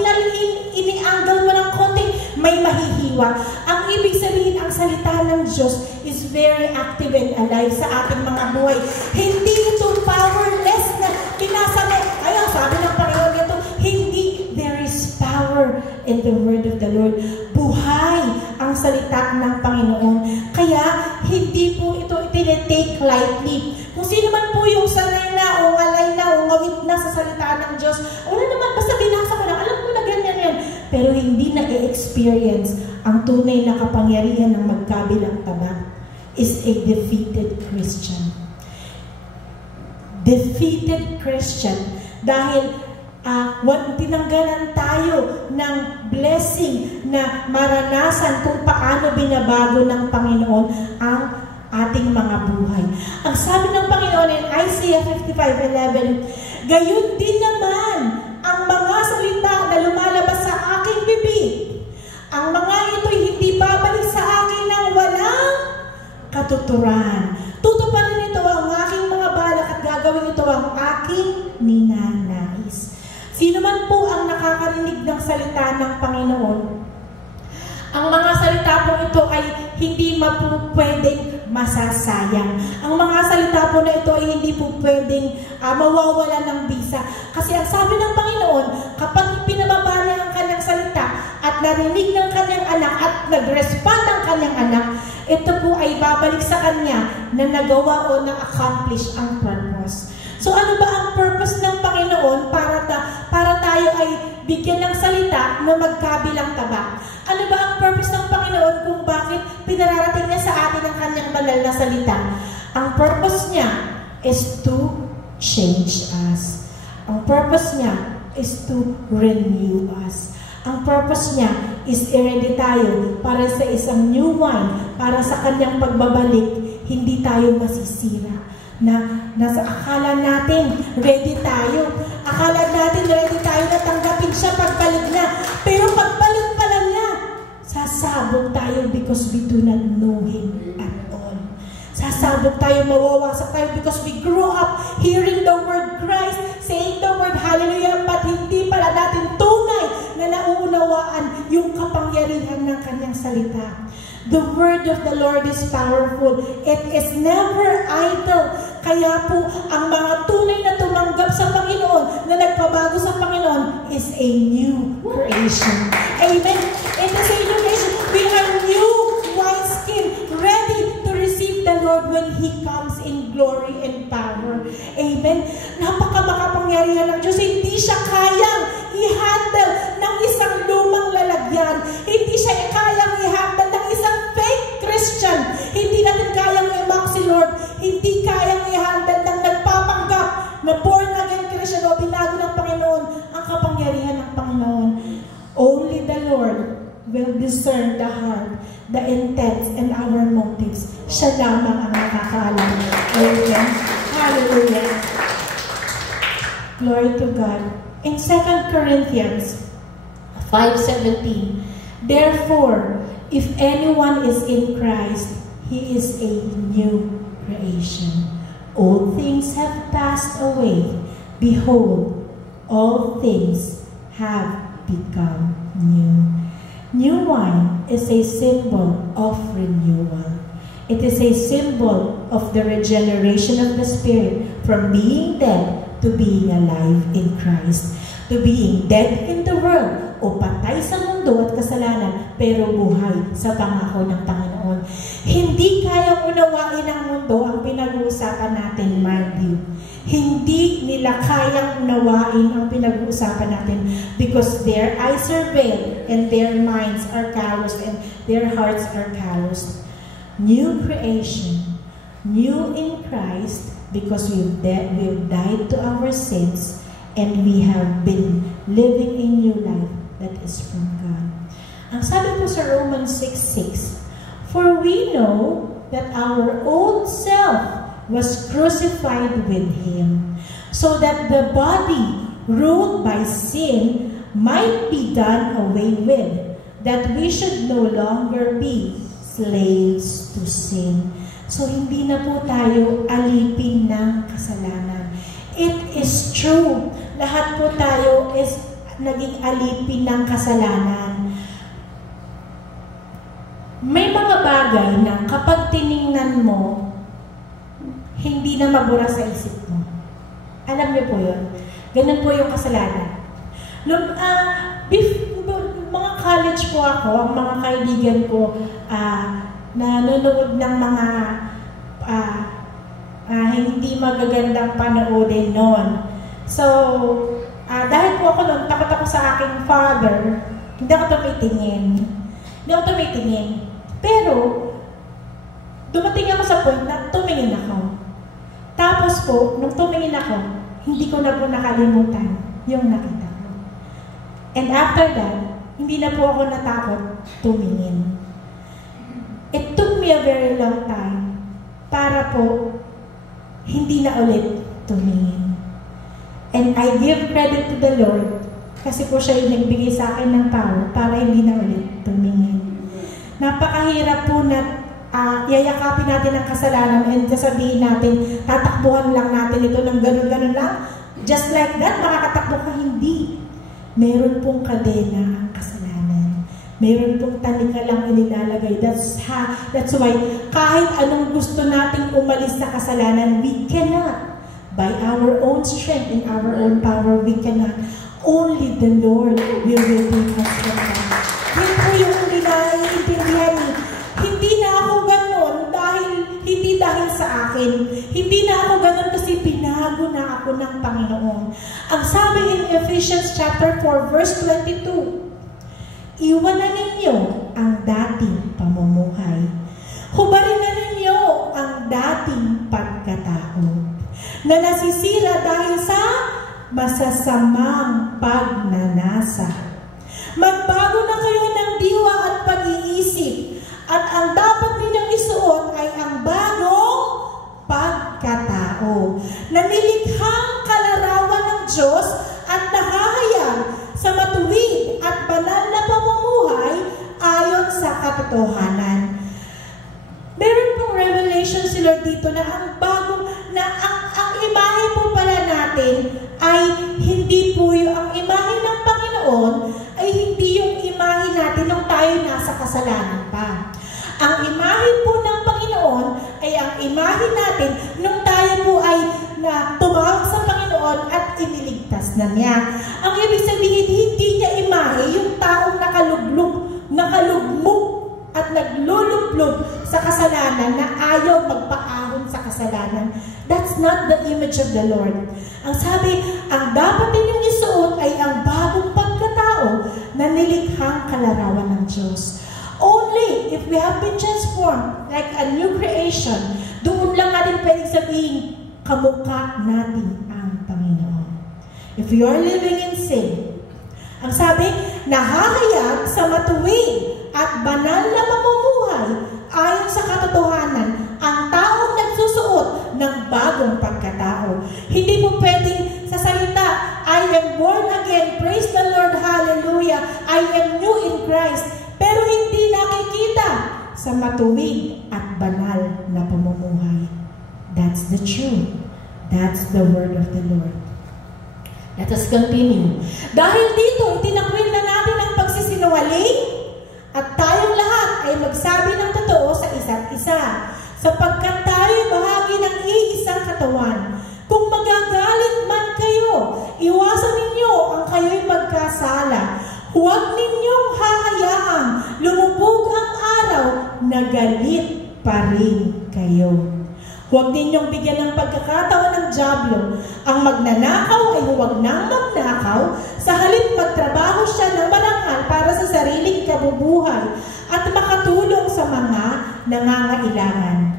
ini-angle mo ng konti, may mahihiwa. Ang ibig sabihin, ang salita ng Diyos is very active and alive sa ating mga buhay. Hindi ito powerless na pinasakit. Ayun, sabi ng Panginoon ito, hindi. There is power in the word of the Lord. Buhay ang salita ng Panginoon. Kaya, hindi po ito itinitake lightly. Kung sino man po yung sanay na, o alay na, o ngawit na sa salita ng Diyos, wala naman, basta binasa ko lang, alam ko na ganyan yan. Pero hindi na i-experience ang tunay na kapangyarihan ng magkabilang tabak is a defeated Christian. Defeated Christian. Dahil tinanggalan tayo ng blessing na maranasan kung paano binabago ng Panginoon ang ating mga buhay. Ang sabi ng Panginoon in Isaiah 55:11, gayon din naman ang mga salita na lumalabas sa aking bibig. Ang mga ito'y hindi babalik sa akin ng walang katuturan. Tutuparin ito ang aking mga balak at gagawin ito ang aking ninanais. Sino man po ang nakakarinig ng salita ng Panginoon, ang mga salita po ito ay hindi pwedeng masasayang. Ang mga salita po na ito ay hindi po pwedeng mawawala ng bisa. Kasi ang sabi ng Panginoon, kapag pinababa niya ang kanyang salita at narinig ng kanyang anak at nag-respond ang kanyang anak, ito po ay babalik sa kanya na nagawa o na-accomplish ang purpose. So ano ba ang purpose ng Panginoon para tayo ay bigyan ng salita na magkabilang tabak? Ano ba ang purpose ng Panginoon kung bakit pinararating niya sa atin ang kanyang banal na salita? Ang purpose niya is to change us. Ang purpose niya is to renew us. Ang purpose niya is i-ready tayo para sa isang new wine, para sa kanyang pagbabalik, hindi tayo masisira. Nasa akala natin, ready tayo. Akala natin, ready tayo na tanggapin siya pagbalik na. Pero pagbalik pala niya, sasabog tayo because we do not know Him at all. Sasabog tayo, mawawasak tayo because we grew up hearing the word Christ, saying the word hallelujah, but hindi pala natin tunay na nauunawaan yung kapangyarihan ng kanyang salita. The word of the Lord is powerful. It is never idle. Kaya po, ang mga tunay na tumanggap sa Panginoon, na nagpabago sa Panginoon, is a new creation. Amen? It is a new creation. We are new wineskin, ready to receive the Lord when He comes in glory and power. Amen? Napaka-makapangyarihan ng Diyos. Hindi siya kayang i-handle ng isang lumang lalagyan. Hindi siya kayang i-handle ng isang fake Christian. Hindi natin kayang i-mock si Lord. Hindi kayang i-handle ng nagpapanggap na born again Christian o binago ng Panginoon ang kapangyarihan ng Panginoon. Only the Lord will discern the heart, the intents, and our motives. Siya lamang ang nakakaalam. Amen. Hallelujah. Glory to God. In 2 Corinthians 5:17, therefore, if anyone is in Christ, he is a new creation. Old things have passed away. Behold, all things have become new. New wine is a symbol of renewal. It is a symbol of the regeneration of the Spirit from being dead to being alive in Christ. To being dead in the world o patay sa mundo at kasalanan pero buhay sa pangako ng Panginoon. Hindi kayang unawain ng mundo ang pinag-uusapan natin, mind you. Hindi nila kayang unawain ang pinag-uusapan natin because their eyes are veiled and their minds are calloused and their hearts are calloused. New creation, new in Christ because we've died to our sins and we have been living a new life that is from God. Ang sabi po sa Romans 6:6, for we know that our old self was crucified with Him, so that the body ruled by sin might be done away with, that we should no longer be slaves to sin. So hindi na po tayo alipin ng kasalanan. It is true. Lahat po tayo is naging alipin ng kasalanan. May mga bagay na kapag tiningnan mo, hindi na mabura sa isip mo. Alam niyo po yun. Ganun po yung kasalanan. Mga college po ako, ang mga kaibigan ko, nanonood ng mga hindi magagandang panoodin noon. So, dahil po ako noon, takot ako sa aking father, hindi ako tumitingin. Pero, dumating ako sa point na tumingin ako. Tapos po, nung tumingin ako, hindi ko na po nakalimutan yung nakita ko. And after that, hindi na po ako natakot tumingin. It took me a very long time para po hindi na ulit tumingin. And I give credit to the Lord kasi po siya yung nagbigay sa akin ng power para hindi na ulit tumingin. Napakahirap po na yayakapin natin ang kasalanan and sasabihin natin, tatakbuhan lang natin ito ng ganun-ganun lang. Just like that, makakatakbo ka, hindi. Meron pong kadena ang kasalanan. Meron pong tanika lang inilalagay. That's why, kahit anong gusto nating umalis sa kasalanan, we cannot. By our own strength and our own power, we cannot. Only the Lord will take us from that. Yan po yung naiintindihan ni. Hindi na ako ganon hindi dahil sa akin. Hindi na ako ganon kasi pinago na ako ng Panginoon. Ang sabi in Ephesians chapter 4 verse 22, iwanan ninyo ang dating pamumuhay. Hubarin na ninyo ang dating pagkatao na nasisira dahil sa masasamang pagnanasa. Magbago na kayo ng diwa at pag-iisip at ang dapat ninyong isuot ay ang bagong pagkatao na nilikhang kalarawan ng Diyos at nahahayag sa matuwid at banal na pamumuhay ayon sa katotohanan. Meron pong revelation si Lord dito na ang bagong, na ang imahe po pala natin ay hindi po ang imahe ng Panginoon ay hindi yung imahe natin nung tayo nasa kasalanan pa. Ang imahe po ng Panginoon ay ang imahe natin nung tayo po ay tumawag sa Panginoon at iniligtas na niya. Ang ibig sabihin, hindi niya imahe yung taong nakalugmok at naglulublog sa kasalanan na ayaw magpaahon sa kasalanan. That's not the image of the Lord. Ang sabi, ang dapat ninyong isuot ay ang bagong pagkatao na nilikhang kalarawan ng Diyos. Only if we have been transformed like a new creation, doon lang natin pwedeng sabihin, kamukha natin ang Panginoon. If you are living in sin, ang sabi, nahahayag sa matuwid at banal na pamumuhay ayon sa katotohanan ang taong nagsusuot ng bagong pagkatao. Hindi mo pwedeng sa salita, I am born again, praise the Lord, hallelujah, I am new in Christ, pero hindi nakikita sa matuwid at banal na pamumuhay. That's the truth. That's the word of the Lord. Let us continue. Dahil dito, itinakwil na natin ang pagsisinungaling at tayong lahat ay magsabi ng totoo sa isa't isa, sapagkat tayo bahagi ng iisang katawan. Kung magagalit man kayo, iwasan ninyo ang kayo'y magkasala. Huwag ninyong hahayaang lumubog ang araw na galit pa rin kayo. Huwag ninyong bigyan ng pagkakataon ng dyablo. Ang magnanakaw ay huwag nang magnakaw, sa halip magtrabaho siya ng marangal para sa sariling kabubuhay at makatulong sa mga nangangailangan.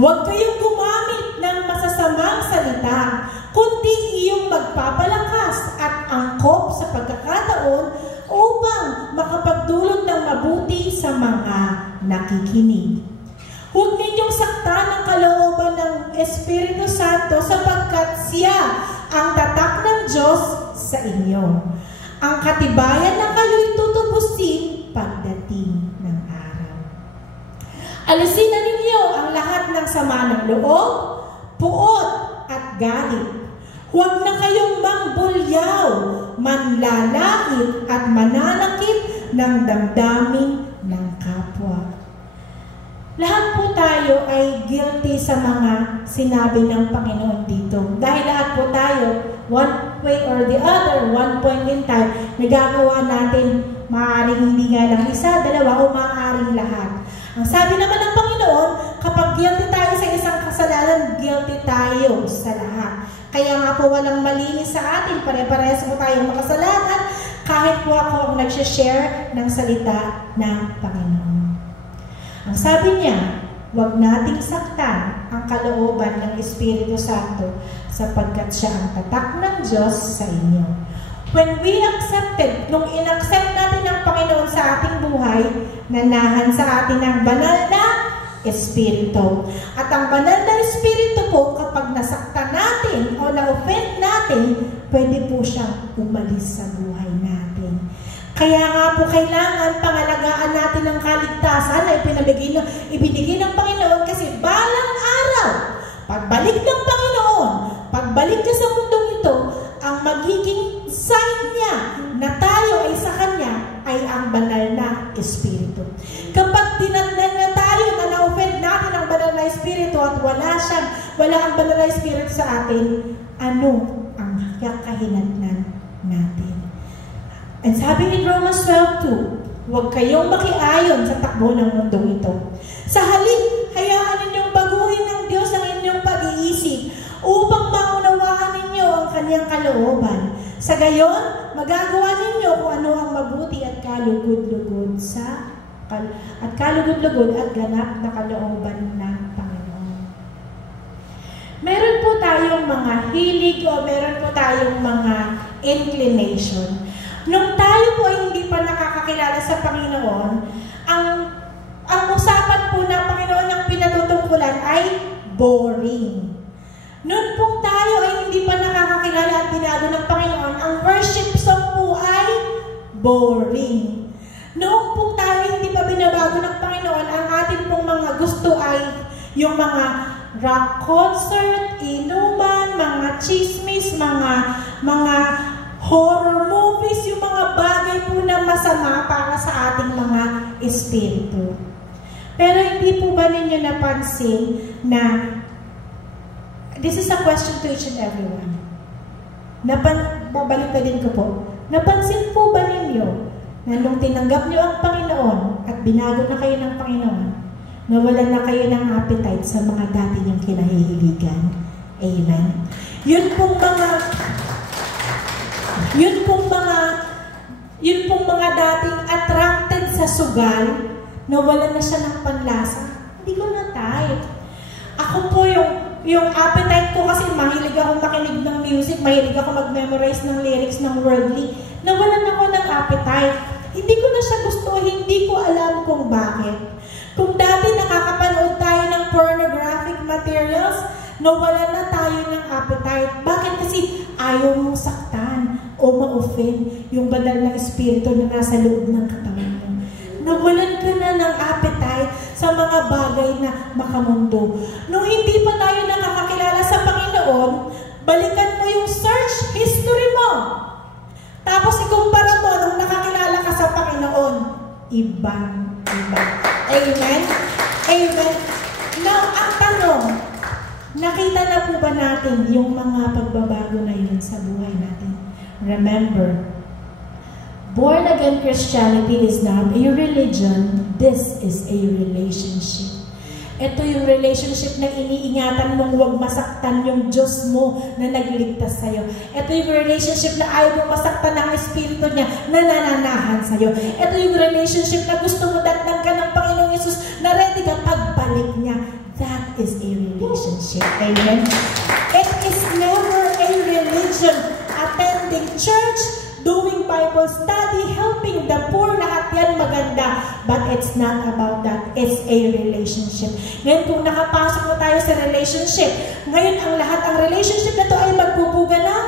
Huwag kayong gumamit ng masasamang salita, kundi iyong magpapalakas at angkop sa pagkakataon upang makapagdulot ng mabuti sa mga nakikinig. Huwag ninyong saktan ang kalooban ng Espiritu Santo sapagkat siya ang tatak ng Diyos sa inyo. Ang katibayan na kayo'y tutubusin pagdating ng araw. Alisin na ninyo ang lahat ng sama ng loob, puot at galit. Huwag na kayong mangbulyaw, manlalait at mananakit ng damdamin ng kapwa. Lahat po tayo ay guilty sa mga sinabi ng Panginoon dito. Dahil lahat po tayo, one way or the other, one point in time, nagagawa natin maaaring hindi nga lang isa, dalawa, o maaaring lahat. Ang sabi naman ng Panginoon, kapag guilty tayo sa isang kasalanan, guilty tayo sa lahat. Kaya nga po walang malinis sa atin, pare-parehas po tayong makasalanan, kahit po ako ang nagsishare ng salita ng Panginoon. Ang sabi niya, huwag nating saktan ang kalooban ng Espiritu Santo sapagkat siya ang tatak ng Diyos sa inyo. When we accepted, nung inaccept natin ang Panginoon sa ating buhay, nanahan sa atin ang banal na Espiritu. At ang banal na Espiritu po, kapag nasaktan natin o na-offend natin, pwede po siyang umalis sa buhay natin. Kaya nga po kailangan pangalagaan natin ang kaligtasan na ibinigay ng Panginoon kasi balang araw, pagbalik ng Panginoon, pagbalik niya sa mundong ito, ang magiging sign niya na tayo ay sa Kanya ay ang banal na Espiritu. Kapag tinatnan na tayo na na-offend natin ang banal na Espiritu at wala ang banal na Espiritu sa atin, ano ang kakahinatnan natin? And sabi in Romans 12:2, huwag kayong makiayon sa takbo ng mundong ito. Sa halip, hayaan ninyong baguhin ng Diyos ang inyong pag-iisip upang maunawaan ninyo ang Kanyang kalooban. Sa gayon, magagawa ninyo kung ano ang mabuti at kalugod-lugod at ganap na kalooban ng Panginoon. Meron po tayong mga hilig o meron po tayong mga inclination. Nung tayo po ay hindi pa nakakakilala sa Panginoon, ang usapan po ng Panginoon ng pinatutungkulan ay boring. Noon po tayo ay hindi pa nakakakilala at binago ng Panginoon, ang worship song po ay boring. Noong po tayo hindi pa binabago ng Panginoon, ang ating pong mga gusto ay yung mga rock concert, inuman, mga chismis, mga horror movies, yung mga bagay po na masama para sa ating mga espiritu. Pero hindi po ba ninyo napansin na this is a question to each and everyone. Babalik na din ko po. Napansin po ba ninyo na nung tinanggap nyo ang Panginoon at binago na kayo ng Panginoon, nawalan na kayo ng appetite sa mga dati niyong kinahihiligan? Amen. Yun pong mga dating attracted sa sugal, nawala na siya ng panlasa. Hindi ko na type. Ako po yung appetite ko kasi mahilig ako makinig ng music, mahilig ako mag-memorize ng lyrics ng worldly. Nawalan ako ng appetite. Hindi ko na siya gusto, hindi ko alam kung bakit. Kung dati nakakapanood tayo ng pornographic materials, nawalan na tayo ng appetite. Bakit? Kasi ayaw mong saktan o ma-offend yung banal na espiritu na nasa loob ng katawan mo. Nawalan ka na ng appetite sa sa mga bagay na makamundo. Nung hindi pa tayo nakakakilala sa Panginoon, balikan mo yung search history mo. Tapos ikumpara mo nung nakakilala ka sa Panginoon. Ibang-iba. Amen? Amen? Now, ang tanong, nakita na po ba natin yung mga pagbabago na yun sa buhay natin? Remember, born-again Christianity is not a religion. This is a relationship. Ito yung relationship na iniingatan mong huwag masaktan yung Diyos mo na nagligtas sa'yo. Ito yung relationship na ayaw mong masaktan ng Espiritu niya na nananahan sa'yo. Ito yung relationship na gusto mo datnan ka ng Panginoong Yesus na ready ka pagbalik niya. That is a relationship. Amen? It is never a religion. Attending church, doing Bible study, helping the poor, lahat yan maganda. But it's not about that. It's a relationship. Ngayon, kung nakapasok na tayo sa relationship, ngayon ang relationship na to ay magbubuga ng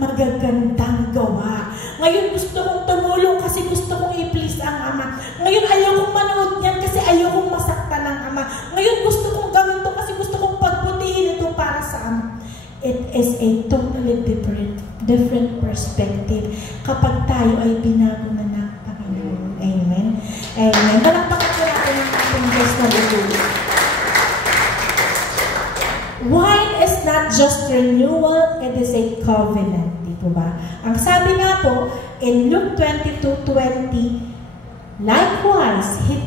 magagandang gawa. Ngayon, gusto kong tumulong kasi gusto kong i-please ang Ama. Ngayon, ayaw kong manood niyan kasi ayaw kong masaktan ng Ama. Ngayon, gusto kong gawin to kasi gusto kong pagbutihin ito para sa Ama. It is a totally different perspective kapag tayo ay binago na ng Panginoon. Amen? Amen. Palakpakan ko natin ang ating Diyos na lutulo. Wine is not just renewal, it is a covenant. Di po ba? Ang sabi nga po, in Luke 22:20, likewise, he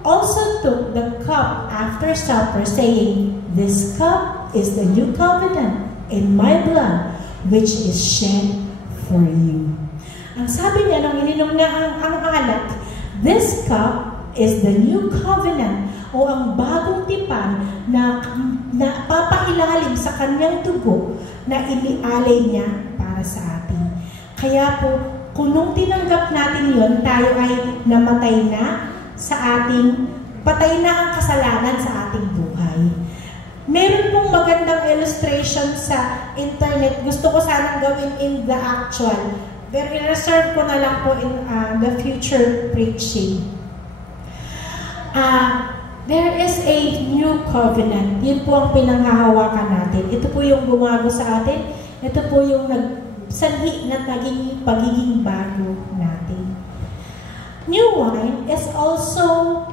also took the cup after supper, saying, this cup is the new covenant in my blood, which is shed for you. Ang sabi niya, nung ininom na ang alak, this cup is the new covenant, o ang bagong tipan na papailalim sa kanyang dugo na inialay niya para sa atin. Kaya po, kung nung tinanggap natin yon, tayo ay namatay na sa ating, patay na ang kasalanan sa ating buhay. Meron pong magandang illustration sa internet. Gusto ko sanang gawin in the actual. Pero i-reserve ko na lang po in the future preaching. There is a new covenant. Yun po ang pinanghahawakan natin. Ito po yung bumago sa atin. Ito po yung sanhi na naging pagiging bago natin. New wine is also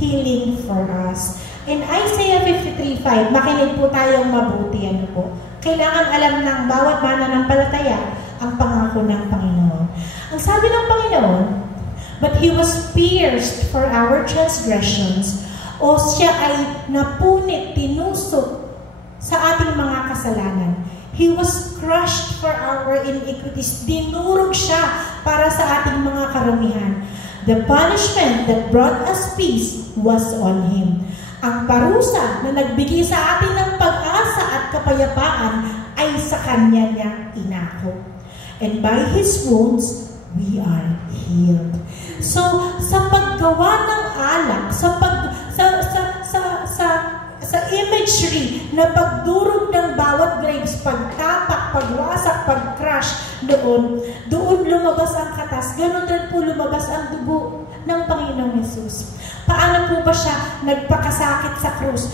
healing for us. In Isaiah 53:5, makinig po tayong mabuti. Ano po? Kailangan alam ng bawat mananampalataya ang pangako ng Panginoon. Ang sabi ng Panginoon, but He was pierced for our transgressions, o siya ay napunit, tinusok sa ating mga kasalanan. He was crushed for our iniquities. Dinurog siya para sa ating mga karumihan. The punishment that brought us peace was on Him. Ang parusa na nagbigay sa atin ng pag-asa at kapayapaan ay sa Kanya niya inako. And by His wounds, we are healed. So, sa paggawa ng alak, sa imagery na pagdurog ng bawat grapes, pagtapak, pagwasak, pagcrush, doon lumabas ang katas. Ganon din po lumabas ang dugo ng Panginoong Yesus. Paano po ba siya nagpakasakit sa krus?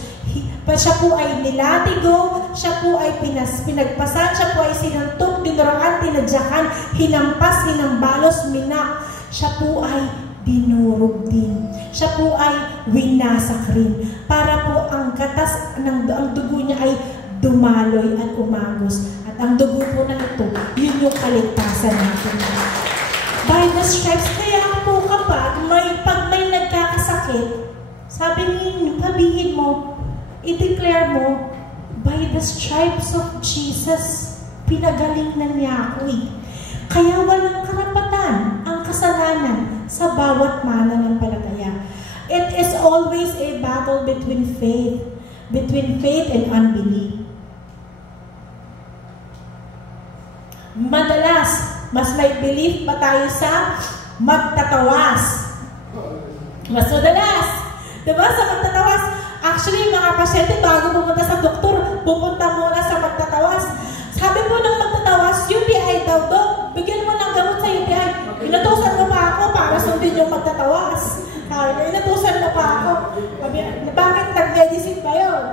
Siya po ay nilatigo, siya po ay pinagpasan, siya po ay sinuntok, dinuroan, tinadyakan, hinampas, hinambalos, minak. Siya po ay dinurog din. Siya po ay winasak rin. Para po ang katas, ang dugo niya ay dumaloy at umagos. At ang dugo po na ito, yun yung kaligtasan natin. By the stripes, kaya po kapag may nagkakasakit, sabihin mo, i-declare mo, by the stripes of Jesus, pinagaling na niya ako eh. Kaya walang karapatan ang kasalanan sa bawat mananampalataya. It is always a battle between faith and unbelief. Madalas, mas may belief pa tayo sa magtatawas. Mas madalas. Diba? Sa magtatawas. Actually, mga pasyente, bago pumunta sa doktor, pupunta muna sa magtatawas. Sabi po ng magtatawas, UTI daw, Dok, bigyan mo ng gamot sa UTI. Inutusan mo pa ako para sundin yung magtatawas. Sabi ko, inutusan mo pa ako. Sabi, bakit nag-medicine ba yun?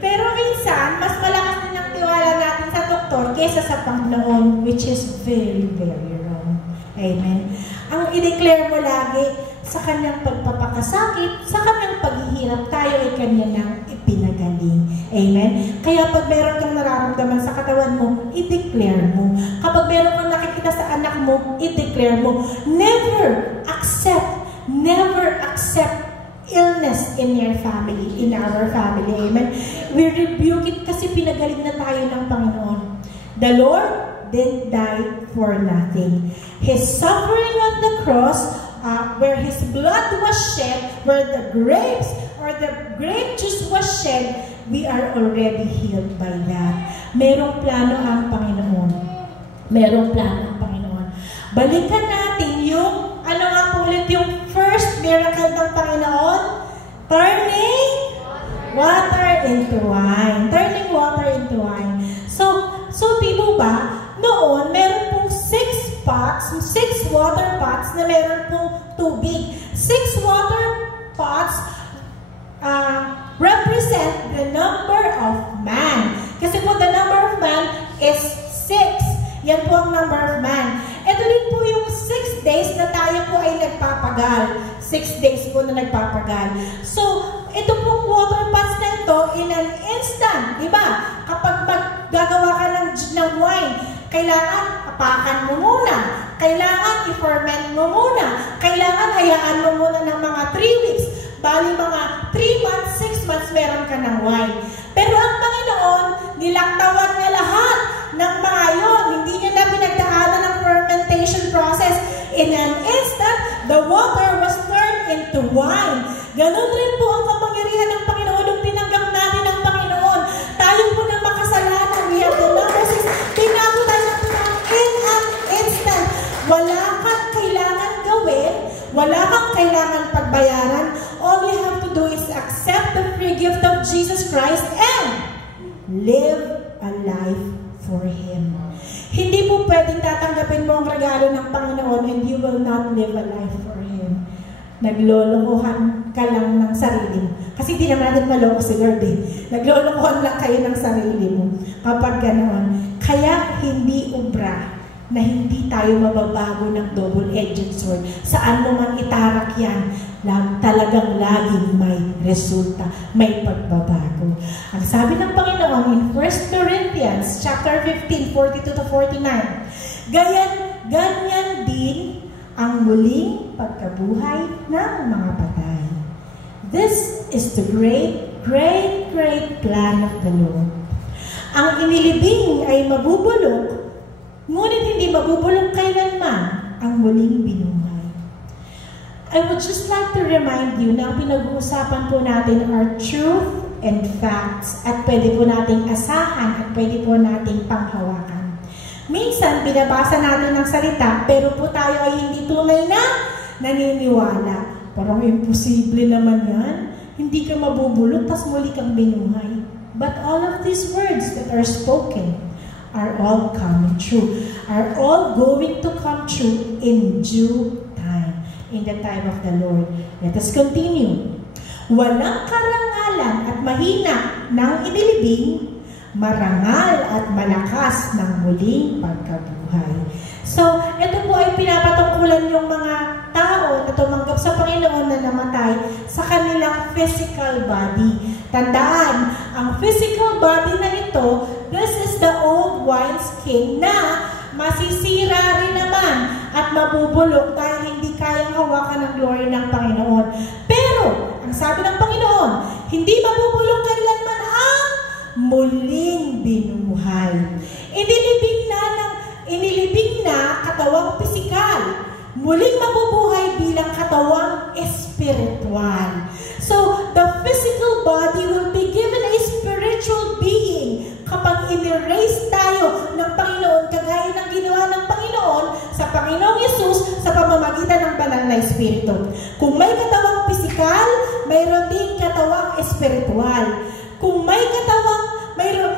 Pero minsan, mas malakas din ang tiwala natin sa doktor kaysa sa Panginoon, which is very, very wrong. Amen. Ang i-declare mo lagi, sa kanyang pagpapakasakit, sa kanyang paghihirap, tayo ay kanya nang ipinagaling. Amen? Kaya pag meron kang nararamdaman sa katawan mo, i-declare mo. Kapag meron kang nakikita sa anak mo, i-declare mo. Never accept illness in your family, in our family. Amen? We rebuke it kasi pinagaling na tayo ng Panginoon. The Lord didn't die for nothing. His suffering on the cross, where His blood was shed, where the grapes or the grape juice was shed, we are already healed by that. Merong plano ang Panginoon. Merong plano ang Panginoon. Balikan natin yung, ano nga po ulit yung first miracle ng Panginoon? Turning water into wine. Turning water into wine. So tibo ba? Noon, meron pong 6 water pots na meron pong tubig. 6 water pots represent the number of man. Kasi po, the number of man is 6. Yan po ang number of man. Ito din po yung 6 days na tayo po ay nagpapagal. 6 days po na nagpapagal. So, ito pong water pots na ito in an instant. Diba? Kapag maggagawa ka ng wine, kailangan apakan mo muna. Kailangan i-ferment mo muna. Kailangan hayaan mo muna ng mga 3 weeks. Bali mga 3 months, 6 months meron ka ng wine. Pero ang Panginoon, nilaktawan niya lahat ng mga yon. Hindi niya na pinagdaanan ng fermentation process. In an instant, the water was turned into wine. Ganun rin po ang kapangyarihan ng Panginoon nung tinanggap natin ng Panginoon. Tayo po na makasalanan. We have the numbers. Binago tayo ng Panginoon in an instant. Wala kang kailangan gawin. Wala kang kailangan pagbayaran. All you have to do is accept the free gift of Jesus Christ and live a life for Him. Hindi po pwedeng tatanggapin mo ang regalo ng Panginoon and you will not live a life for Him. Naglolokohan ka lang ng sarili mo. Kasi di naman natin maloko si Lord eh. Naglolokohan lang kayo ng sarili mo kapag ganoon. Kaya hindi ubra na hindi tayo mababago ng double-edged sword. Saan mo man itarak yan, talagang laging may resulta, may pagbabago. Ang sabi ng Panginoon in 1 Corinthians chapter 15, 42-49, ganyan din ang muling pagkabuhay ng mga patay. This is the great plan of the Lord. Ang inilibing ay mabubulok, ngunit hindi mabubulok kailanman ang muling binuhay. I would just like to remind you na pinag-uusapan po natin are truth and facts at pwede po nating asahan at pwede po nating panghawakan. Minsan, binabasa natin ng salita, pero po tayo ay hindi tunay na naniniwala. Parang imposible naman yan. Hindi ka mabubulok, tas muli kang binuhay. But all of these words that are spoken are all coming true, are all going to come true in due time, in the time of the Lord. Let us continue. Walang karangalan at mahina ng inilibing, marangal at malakas ng muling pagkabuhay. So, ito po ay pinapatungkulan yung mga tao na tumanggap sa Panginoon na namatay sa kanilang physical body. Tandaan, ang physical body na ito, this is the old wineskin na masisira rin naman at mabubulok dahil hindi kayang hawakan ng glory ng Panginoon. Pero, ang sabi ng Panginoon, hindi mabubulok kailanman ang muling binuhay. Inilibing na katawang pisikal, muling mabubuhay bilang katawang espiritual. So, the physical body will be given a spiritual being kapag in-erase tayo ng Panginoon, kagaya ng ginawa ng Panginoon sa Panginoong Yesus sa pamamagitan ng banal na Espiritu. Kung may katawang pisikal, mayroon din katawang espiritual. Kung may katawang,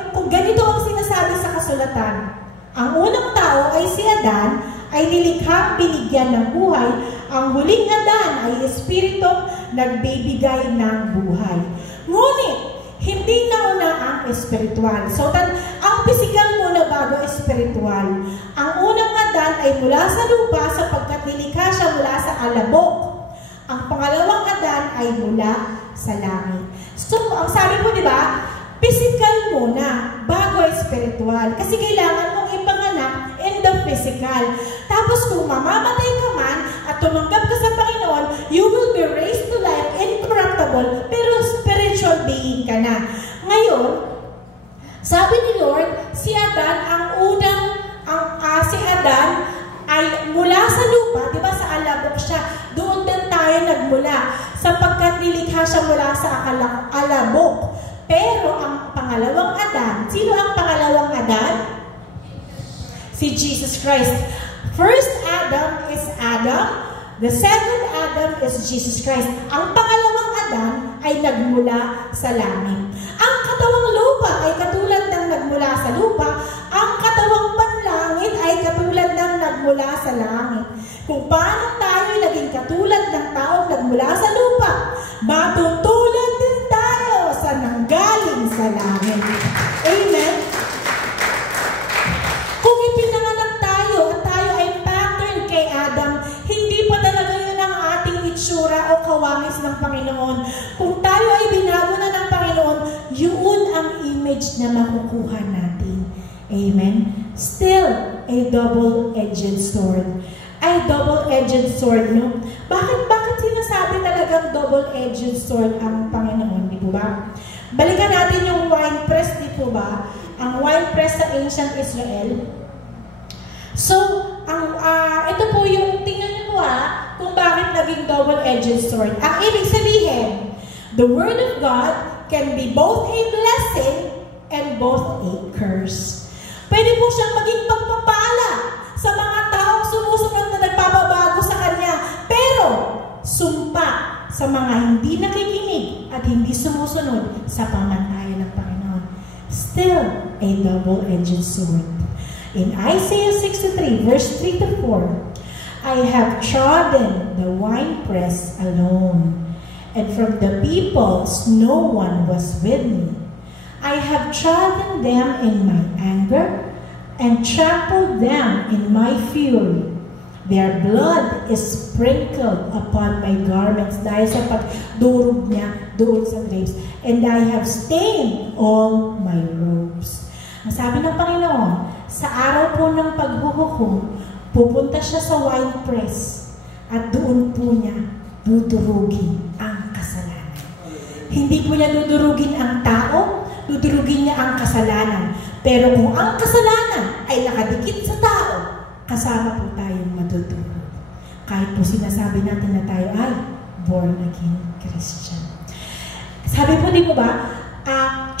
kung ganito ang sinasabi sa kasulatan, ang unang tao ay si Adan, ay nilikhang binigyan ng buhay ang huling Adan ay espiritong nagbibigay ng buhay. Ngunit, hindi nauna ang espiritual. So, ang physical muna bago espiritual. Ang unang Adan ay mula sa lupa sapagkat nilikha siya mula sa alabok. Ang pangalawang Adan ay mula sa langit. So, ang sabi mo, di ba, physical muna bago spiritual. Kasi kailangan mong ipanganak in the physical. Tapos kung mamamatay ka man at tumanggap ka sa Panginoon, you will be raised to life incorruptible, pero spiritual being ka na. Ngayon, sabi ni Lord, si Adan, si Adan ay mula sa lupa, di ba sa alabok siya, doon din tayo nagmula, sapagkat nilikha siya mula sa alabok. Pero ang pangalawang Adan, sino ang pangalawang Adan? Si Jesus Christ. First Adam is Adam, the second Adam is Jesus Christ. Ang pangalawang Adan ay nagmula sa langit. Ang katawang lupa ay katulad ng nagmula sa lupa, ang katawang panlangit ay katulad ng nagmula sa langit. Kung paano tayo naging katulad ng taong nagmula sa lupa, matutulad din tayo sa nanggaling sa langit. Amen? Kung ipinanganak tayo at tayo ay pattern kay Adam, hindi pa talaga yun ang ating itsura o kawangis ng Panginoon. Kung tayo ay binago na ng Panginoon, yun ang image na makukuha natin. Amen? Still a double-edged sword. Ay, double-edged sword, no? Bakit sinasabi talagang double-edged sword ang Panginoon, di po ba? Balikan natin yung wine press, di po ba? Ang wine press sa ancient Israel. So, ito po yung, tingnan niyo po kung bakit naging double-edged sword. Ang ibig sabihin, the Word of God can be both a blessing and both a curse. Pwede po siyang maging pagpapala sa mga taong sumusunod na nagpapabago sa Kanya. Pero, sumpa sa mga hindi nakikinig at hindi sumusunod sa pamantayan ng Panginoon. Still a double-edged sword. In Isaiah 63, verse 3-4, I have trodden the winepress alone, and from the peoples no one was with me. I have trodden them in my anger, and trampled them in my fury. Their blood is sprinkled upon my garments dahil sa pagdurog niya doon sa grapes. And I have stained all my robes. Ang sabi ng Panginoon, sa araw po ng paghuhukom, pupunta siya sa wine press at doon po niya dudurugin ang kasalanan. Hindi po niya dudurugin ang tao, dudurugin niya ang kasalanan. Pero kung ang kasalanan ay nakadikit sa tao, kasama po tayong madudurog. Kahit po sinasabi natin na tayo ay born again Christian. Sabi po, di po ba, I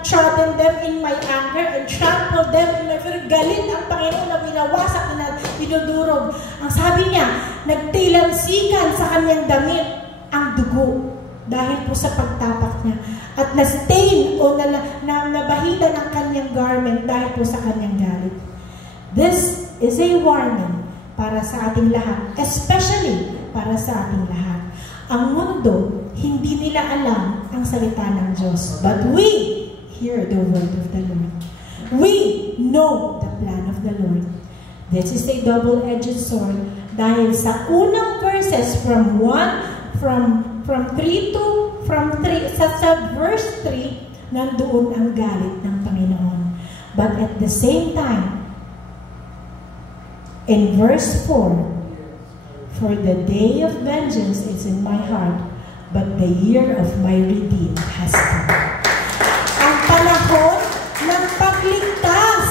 trodden them in my anger and trampled them in my fury. Galit ang Panginoon na winawasak na dinudurog. Ang sabi niya, nagtilamsikan sa kanyang damit ang dugo dahil po sa pagtapak niya. At na-stain o nabahida ng kanyang garment dahil po sa kanyang galit. This is a warning para sa ating lahat, especially para sa ating lahat. Ang mundo, hindi nila alam ang salita ng Diyos. But we hear the word of the Lord. We know the plan of the Lord. This is a double-edged sword dahil sa unang verses from verse 3, nandoon ang galit ng Panginoon. But at the same time, in verse 4, for the day of vengeance is in my heart, but the year of my redeem has come. Ang panahon ng pagligtas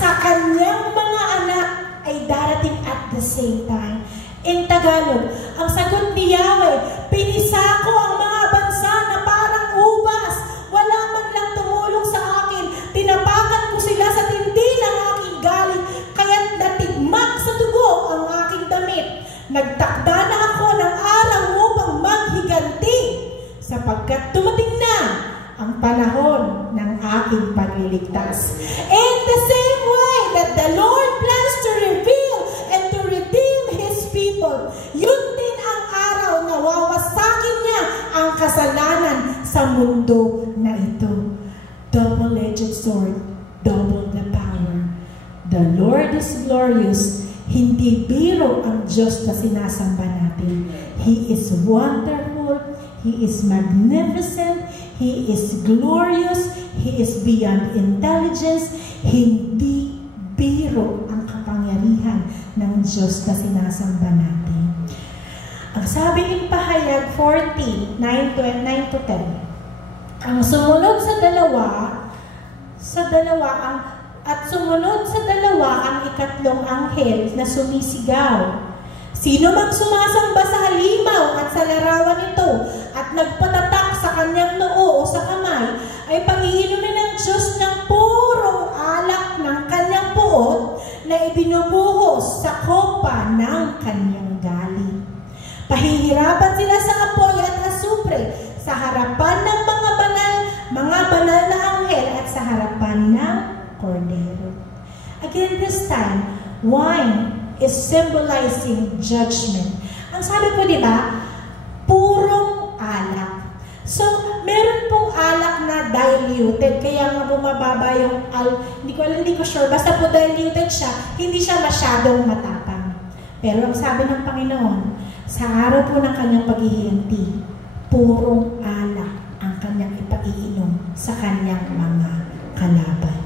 sa kanyang mga anak ay darating at the same time. In Tagalog, ang sagot ni Yahweh, pinisako ang mga bansa na parang ubas. Wala man lang tumulong sa akin. Tinapakan ko sila sa tindi ng aking galit, kaya't natigmak sa dugo ang aking damit. Nagtakda na ako ng araw upang maghiganti, sapagkat tumating na ang panahon ng aking pagliligtas. In the same way that the Lord plans to reveal and to redeem His people, sa mundo na ito. Double-edged sword, double the power. The Lord is glorious. Hindi biro ang Diyos na sinasamba natin. He is wonderful. He is magnificent. He is glorious. He is beyond intelligence. Hindi biro ang kapangyarihan ng Diyos na sinasamba natin. Ang sabi ng Pahayag 14, 9-10, ang sumunod sa dalawa ang ikatlong anghel na sumisigaw. Sino mang sumasamba sa halimaw at sa larawan nito at nagpatatak sa kanyang noo o sa kamay ay pag-iinumin ng Diyos ng purong alak ng kanyang puot na ibinubuhos sa kopa ng kanyang galit. Pahihirapan sila sa apoy at asupre sa harapan ng mga banal na anghel at sa harapan ng Kordero. Again, this time, wine is symbolizing judgment. Ang sabi po, di ba, purong alak. So, meron pong alak na diluted, kaya nga bumababa yung hindi ko sure, basta po diluted siya, hindi siya masyadong matapang. Pero ang sabi ng Panginoon, sa araw po ng kanyang paghihinti, purong alak ang kanyang ipaiinom sa kanyang mga kalaban.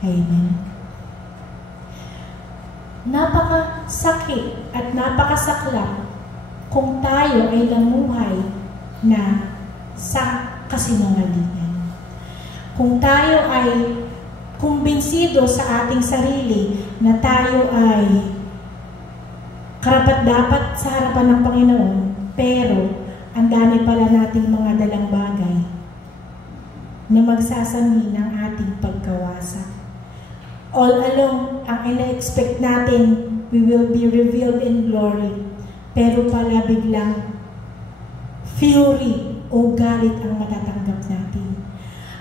Amen. Napakasakit at napakasaklap kung tayo ay namuhay na sa kasinungalingan. Kung tayo ay kumbinsido sa ating sarili na tayo ay karapat-dapat sa harapan ng Panginoon, pero ang dami pala nating mga dalang bagay na magsasami ng ating pagkawasak. All along, ang ina-expect natin, we will be revealed in glory. Pero pala biglang fury o galit ang matatanggap natin.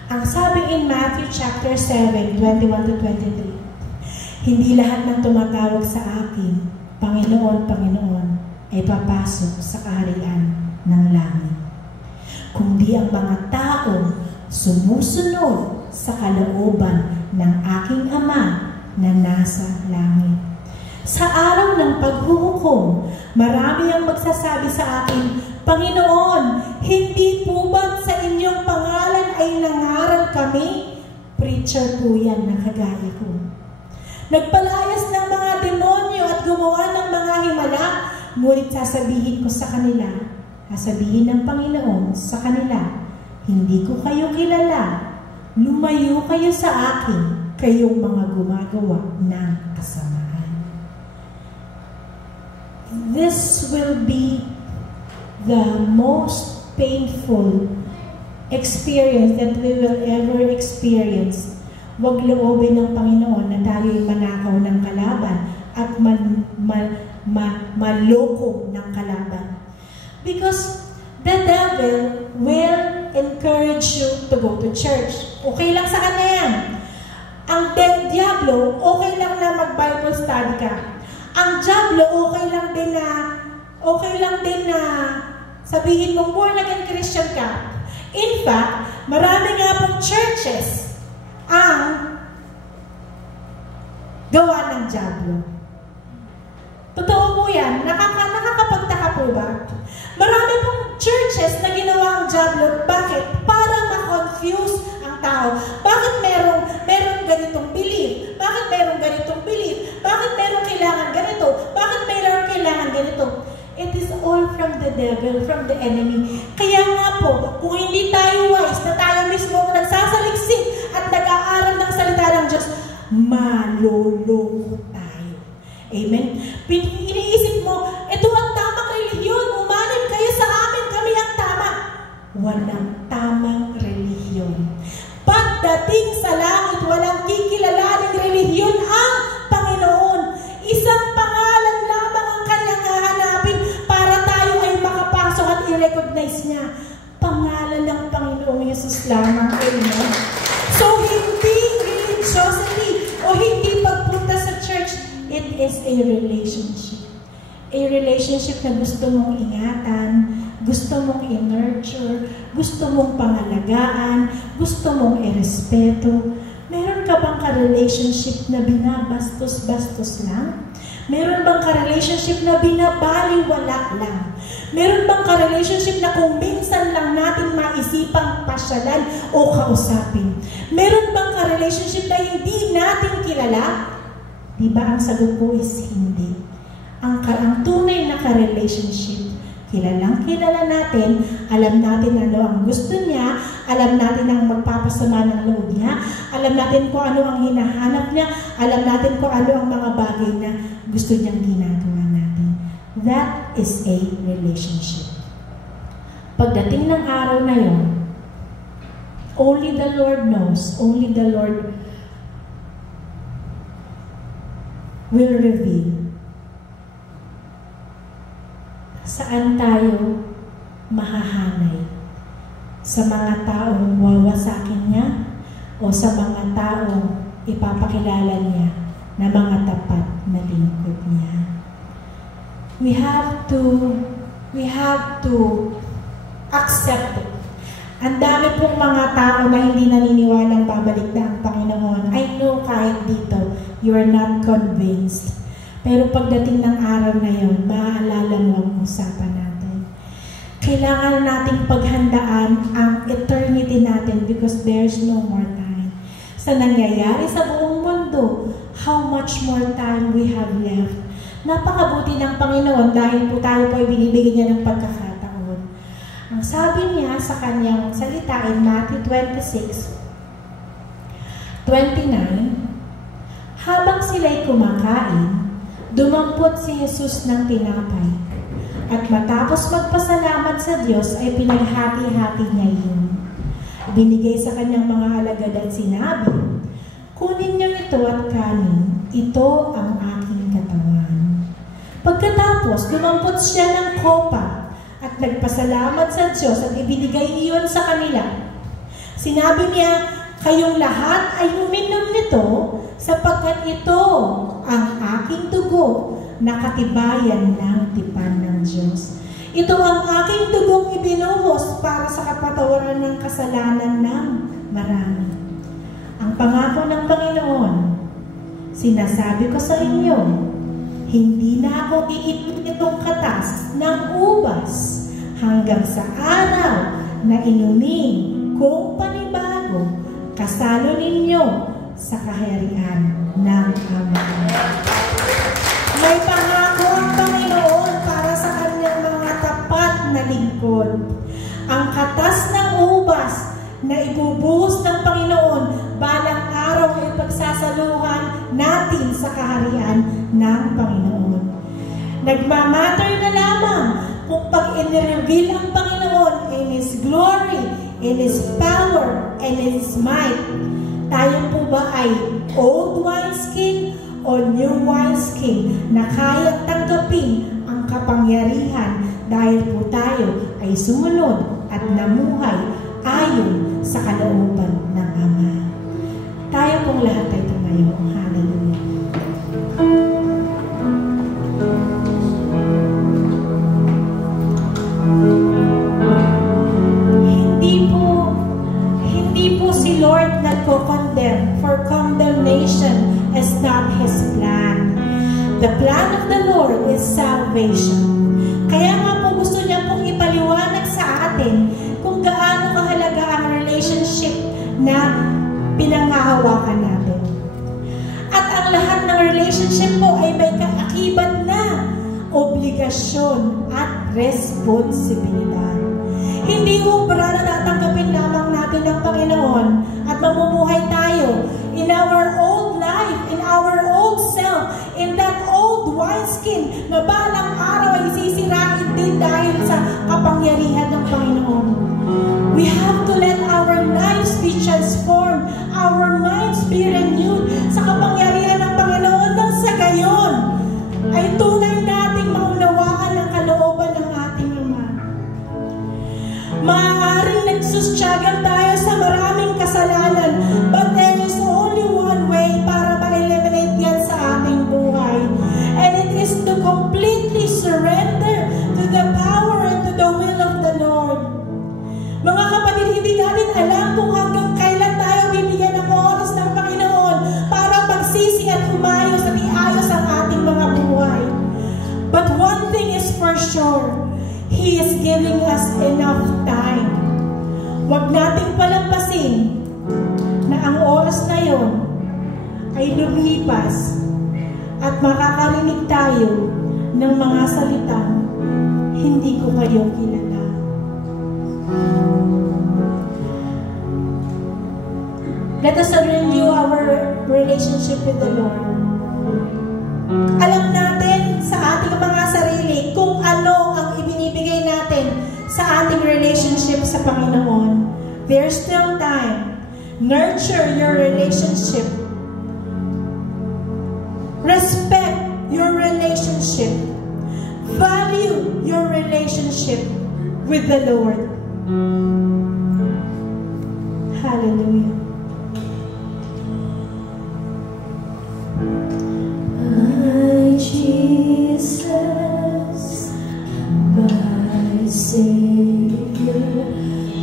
Ang sabi in Matthew chapter 7, 21-23, hindi lahat ng tumatawag sa akin, Panginoon, Panginoon, ay papasok sa kaharian ng langit. Kundi ang mga taong sumusunod sa kalooban ng aking Ama na nasa langit. Sa araw ng paghuhukom, marami ang magsasabi sa akin, Panginoon, hindi po ba sa inyong pangalan ay nangaral kami? Preacher po yan na kagaya ko. Nagpalayas ng mga demonyo at gumawa ng mga himala, ngunit sasabihin ko sa kanila, sasabihin ng Panginoon sa kanila, hindi ko kayo kilala, lumayo kayo sa akin, kayong mga gumagawa ng kasamaan. This will be the most painful experience that we will ever experience. Huwag loobin ng Panginoon na tayo'y manakaw ng kalaban at maloko ng kalaban. Because the devil will encourage you to go to church. Okay lang sa kanya yan. Ang diablo, okay lang na mag-Bible study ka. Ang diablo, okay lang din na sabihin mong born again Christian ka. In fact, marami nga pong churches ang gawa ng diablo. Totoo po yan. Nakakapagtaka po ba? Marami pong churches na ginawa ang diablo. Bakit? Para ma-confuse ang tao. Bakit merong ganitong belief? Bakit merong ganitong belief? Bakit merong kailangan ganito? Bakit merong kailangan ganito? It is all from the devil, from the enemy. Kaya nga po, kung hindi tayo wise, na tayo mismo nagsasaliksik at nag-aaral ng salita ng Diyos, maluloko tayo. Amen? Iniisip mo, ito ang tamang relihiyon, umanib kayo sa amin, kami ang tama. Walang tamang relihiyon. Pagdating sa langit, walang kikilalaning relihiyon ang Panginoon. Isang pangalan lamang ang kanyang hahanapin para tayo ay makapasok at i-recognize niya. Pangalan ng Panginoong Yesus lamang. Amen. So, hindi religiosity o hindi pagpunta sa church, it is a relationship. A relationship na gusto mong ingatan, gusto mong i-nurture, gusto mong pangalagaan, gusto mong i-respeto. Meron ka bang ka-relationship na binabastos-bastos lang? Meron bang ka-relationship na binabaliwala lang? Meron bang ka-relationship na kung minsan lang natin maisipang pasyalan o kausapin? Meron bang ka-relationship na hindi natin kilala? Diba ang sagot ko is hindi. Ang tunay na ka-relationship, kilalang kilala natin, alam natin ano ang gusto niya, alam natin ang magpapasama ng loob niya, alam natin kung ano ang hinahanap niya, alam natin kung ano ang mga bagay na gusto niyang ginagawa natin. That is a relationship. Pagdating ng araw na yun, only the Lord knows, only the Lord will reveal saan tayo mahahanay, sa mga taong wawasakin niya o sa mga taong ipapakilala niya na mga tapat na lingkod niya. We have to accept it. Ang dami pong mga tao na hindi naniniwalang babalik na ang Panginoon. I know kahit dito, you are not convinced. Pero pagdating ng araw na yun, maaalala mo ang usapan natin. Kailangan nating paghandaan ang eternity natin because there's no more time. Sa nangyayari sa buong mundo, how much more time we have left. Napakabuti ng Panginoon dahil po tayo po ay binibigyan niya ng pagkakataon. Ang sabi niya sa kanyang salita in Matthew 26:29, habang sila'y kumakain, dumampot si Jesus ng tinapay, at matapos magpasalamat sa Diyos ay pinaghati-hati niya yun. Binigay sa kanyang mga alagad at sinabi, kunin niyo ito at kanin, ito ang aking katawan. Pagkatapos, dumampot siya ng kopa at nagpasalamat sa Diyos at ibinigay iyon sa kanila. Sinabi niya, kayong lahat ay uminom nito sapagkat ito ang aking dugo na katibayan ng tipan ng Diyos. Ito ang aking dugong ibinuhos para sa kapatawaran ng kasalanan ng marami. Ang pangako ng Panginoon, sinasabi ko sa inyo, hindi na ako iinom itong katas ng ubas hanggang sa araw na inumin kung panibago kasalo ninyo sa kaharian ng Ama. May pangako ang Panginoon para sa kanyang mga tapat na lingkod. Ang katas ng ubas na ibubuhos ng Panginoon balang araw ay pagsasaluhan natin sa kaharian ng Panginoon. Nagmamatter na lamang kung pag in-reveal ang Panginoon in His glory, in His power, and in His might. Tayo po ba ay old wineskin o new wineskin na kayang tanggapin ang kapangyarihan dahil po tayo ay sumunod at namuhay ayon sa kalooban ng Ama. Tayo pong lahat ay tumayo. Hallelujah. Hindi po si Lord nagko-condemn, for condemnation is not His plan. The plan of the Lord is salvation. Kaya nga po gusto niya pong ipaliwanag sa atin kung gaano kahalaga ang relationship na pinangahawakan natin. At ang lahat ng relationship po ay may kaakibat na obligasyon at responsibilidad. Hindi ubra na tatanggapin lamang natin ng Panginoon at mamumuhay tayo in our old life, in our old self, in that old wineskin na balang araw ay sisirain din dahil sa kapangyarihan ng Panginoon. We have to let our lives be transformed, our minds be renewed sa kapangyarihan ng Panginoon nang sa gayon ay tunay nating maunawaan ang kalooban ng ating Ama. Maaaring nagsustruggle tayo sa maraming kasalanan, but there is only one way para ma-eliminate yan sa ating buhay. And it is to completely surrender to the power and to the will of the sure He is giving us enough time. Huwag nating palampasin na ang oras na yon ay lumipas at makakarinig tayo ng mga salitang, hindi ko kayo kilala. Let us renew our relationship with the Lord. Alam natin sa ating mga sarili kung ano ang ibinibigay natin sa ating relationship sa Panginoon. There's still time. Nurture your relationship. Respect your relationship. Value your relationship with the Lord. Hallelujah. My Jesus, my Savior,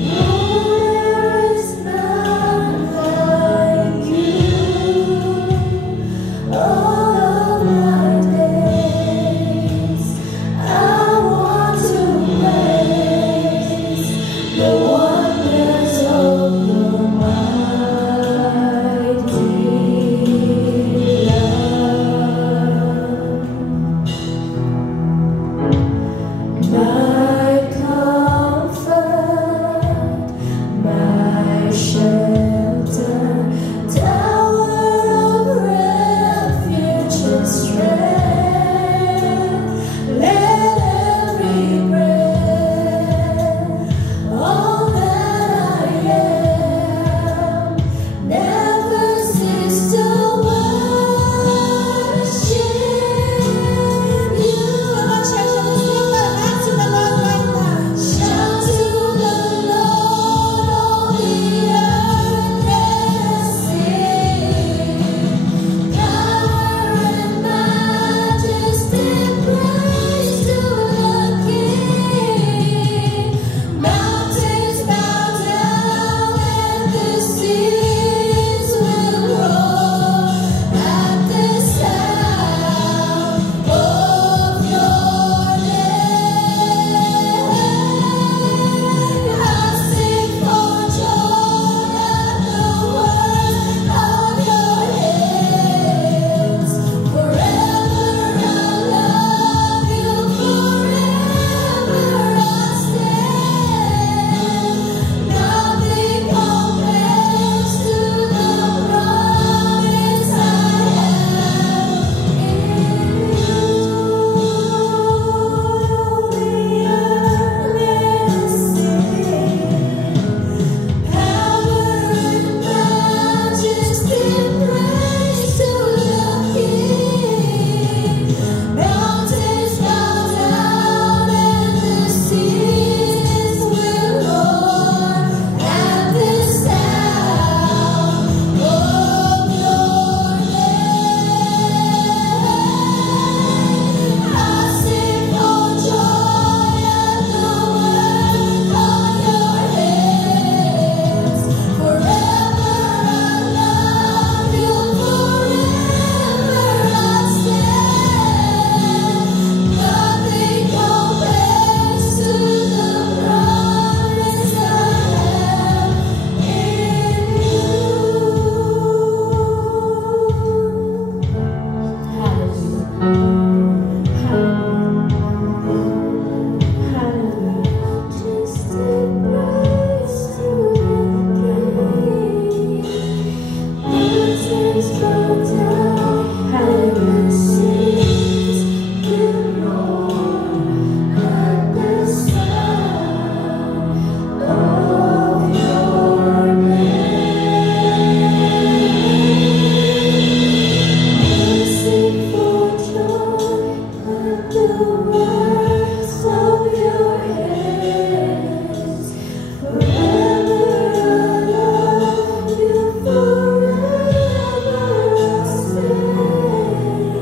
there is none like you. All of my days, I want to praise the wonders of your mighty love. My comfort, my shelter, tower of refuge and strength. Let every breath, all that I am, never cease to worship you. Come on, church, let's lift our hands to the Lord right now. Shout to the Lord, all the earth, let us sing. Power and majesty, praise to the King. Mountains bow down and the seas will roar at the sound of your name. I sing for joy at the work of your hands. Forever I love you, forever I stand. Nothing compares to the promise I have in you. The earth let us sing. Power and majesty, praise to the King. Mountains bow down and the seas will roar at the sound of your name. I sing for joy at the work of your hands. Forever I love you, forever I stand. Nothing compares to the promise I have in you. Just a praise to the King. Mountains bow down and the seas will roar at the sound of your name. Sing for joy at the works of your hands. Forever I love you, forever I stand.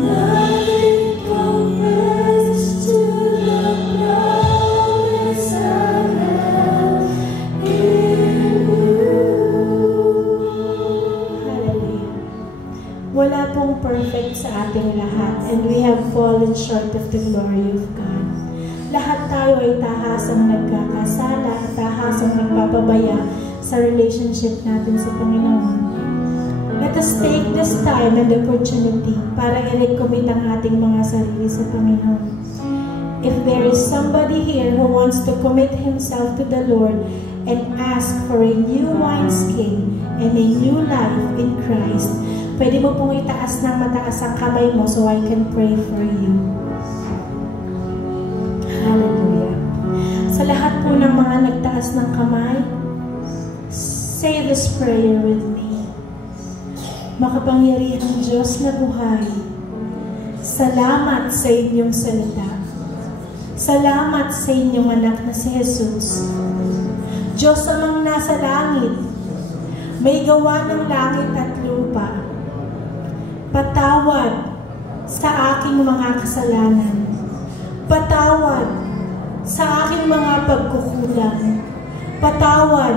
Nothing compares to the promise I have in you. Hallelujah. Wala pong perfect sa ating lahat, and we have fallen short of the glory of God. tayo ay tahasang nagkakasala at tahasang nagpapabaya sa relationship natin sa Panginoon, let us take this time and opportunity para i-recommit ang ating mga sarili sa Panginoon. If there is somebody here who wants to commit himself to the Lord and ask for a new wineskin and a new life in Christ, pwede mo pong itaas ng mataas ang kamay mo so I can pray for you. Hallelujah. Sa lahat po ng mga nagtaas ng kamay, say this prayer with me. Makapangyarihang Diyos na buhay, salamat sa inyong salita. Salamat sa inyong anak na si Jesus. Diyos amang nasa langit, may gawa ng langit at lupa. Patawad sa aking mga kasalanan. Patawad sa aking mga pagkukulang. Patawad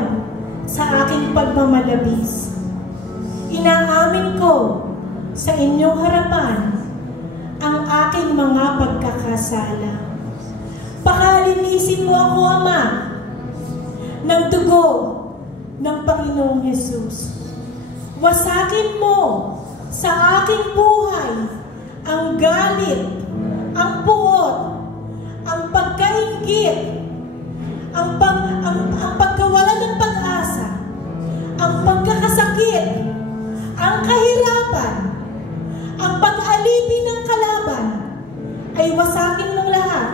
sa aking pagmamalabis. Inaamin ko sa inyong harapan ang aking mga pagkakasala. Pakalinisin mo ako, Ama, ng dugo ng Panginoong Jesus. Wasakin mo sa aking buhay ang galit, ang puot, ang pagkainggit, ang pagkawala ng pag-asa, ang pagkakasakit, ang kahirapan, ang pag-alibi ng kalaban, ay wasakin mong lahat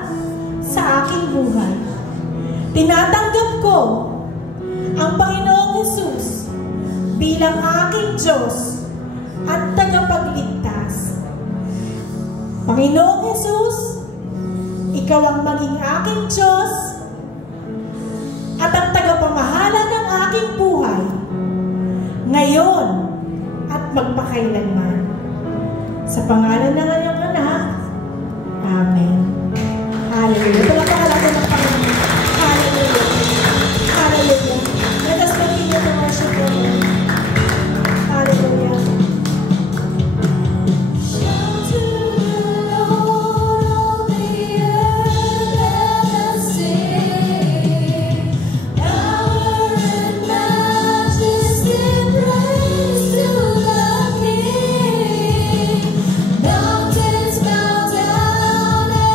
sa aking buhay. Tinatanggap ko ang Panginoong Jesus bilang aking Diyos at tagapagligtas. Panginoong Jesus, ikaw ang maging aking Diyos at ang tagapamahala ng aking buhay ngayon at magpakailanman. Sa pangalan ng iyong anak, Amen. Hallelujah. Palakpakan natin ang Panginoon. Hallelujah. Hallelujah. Let us continue to worship the Lord. Hallelujah. Mountains bow down.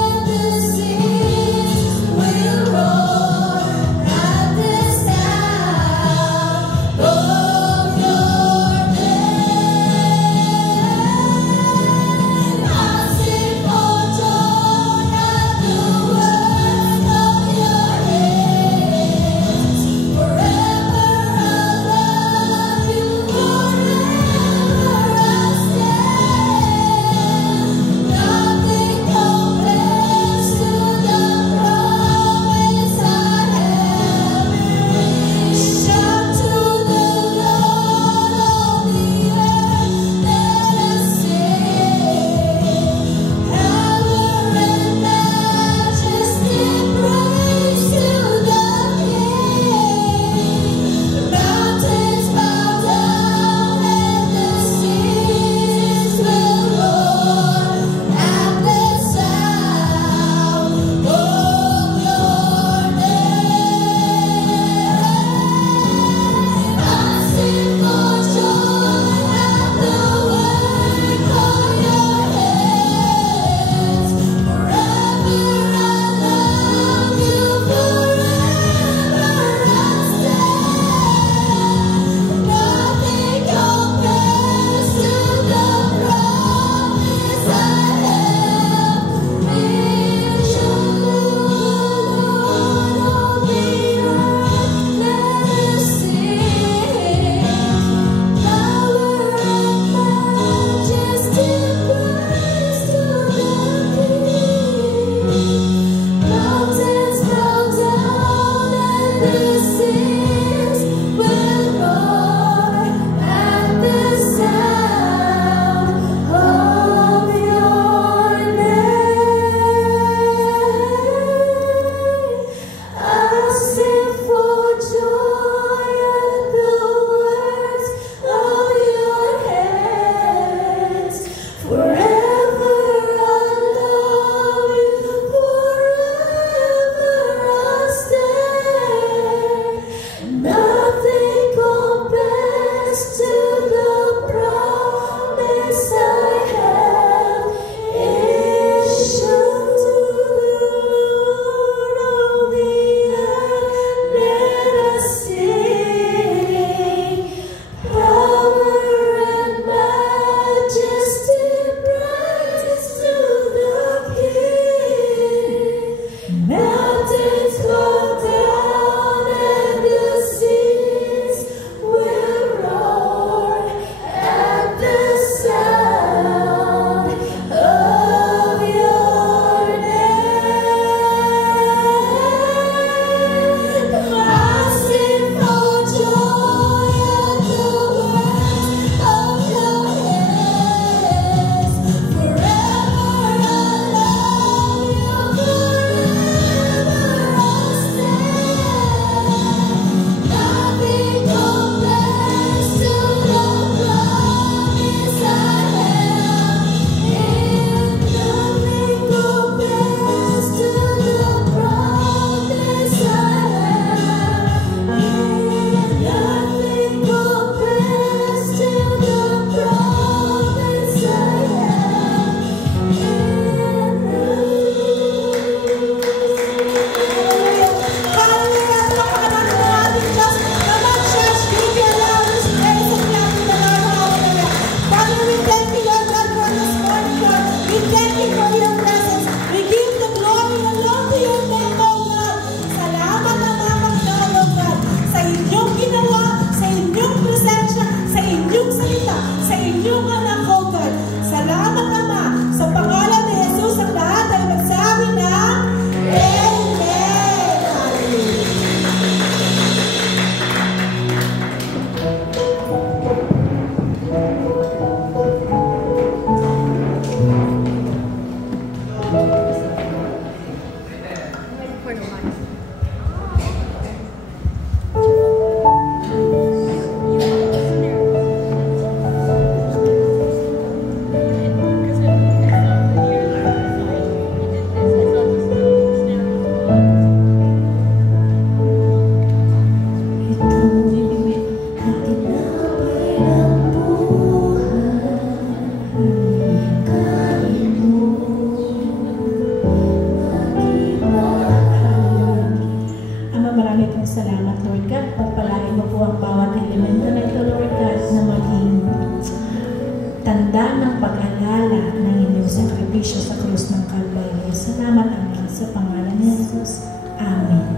sakripisyo sa krus ng Kalbaryo. Salamat, Ama, sa pangalan ni Jesus. Amen.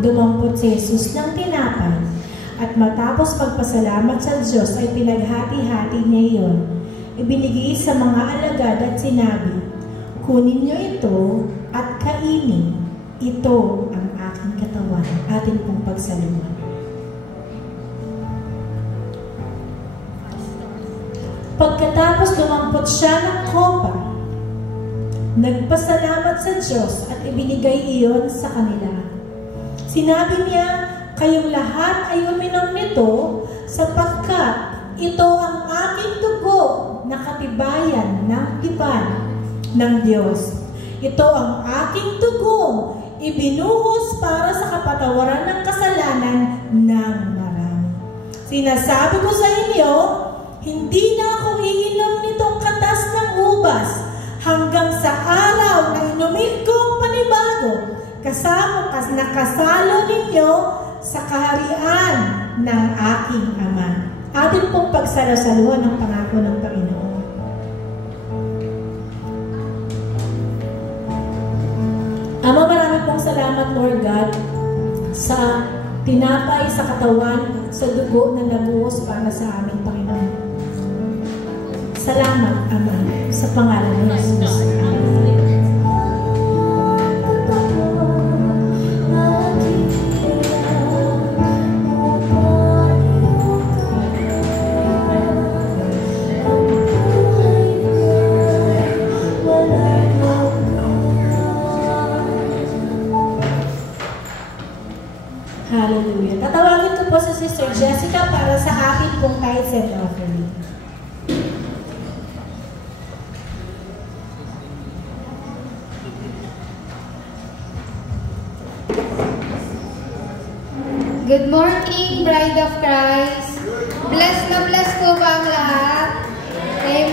Dumampot si Jesus ng tinapay at matapos magpasalamat sa Diyos ay pinaghati-hati niya iyon. Ibinigay sa mga alagad at sinabi, "Kunin niyo ito at kainin. Ito ang aking katawan." Atin pong pagsaluhan. Pagkatapos dumampot siya ng kopa, nagpasalamat sa Diyos at ibinigay iyon sa kanila. Sinabi niya, "Kayong lahat ay uminom nito sapagkat ito ang aking dugo na katibayan ng tipan ng Diyos. Ito ang aking dugo, ibinuhos para sa kapatawaran ng kasalanan ng marami. Sinasabi ko sa inyo, hindi na ako iinom nitong katas ng ubas hanggang sa araw na inumin ko ang panibago, kasama nakasalo ninyo sa kaharian ng aking Ama." Atin pong pagsalasaluhan ng pangako ng Panginoon. Ama, marami pong salamat, Lord God, sa tinapay, sa katawan, sa dugo na nabuhos para sa aming Panginoon. Salamat, Ama, sa pangalan ni Jesus. Hallelujah. Tatawagin ko po si Sister Jessica para sa akin pong tithes and offering. Good morning, Bride of Christ. Bless na bless po ba ang lahat? Amen.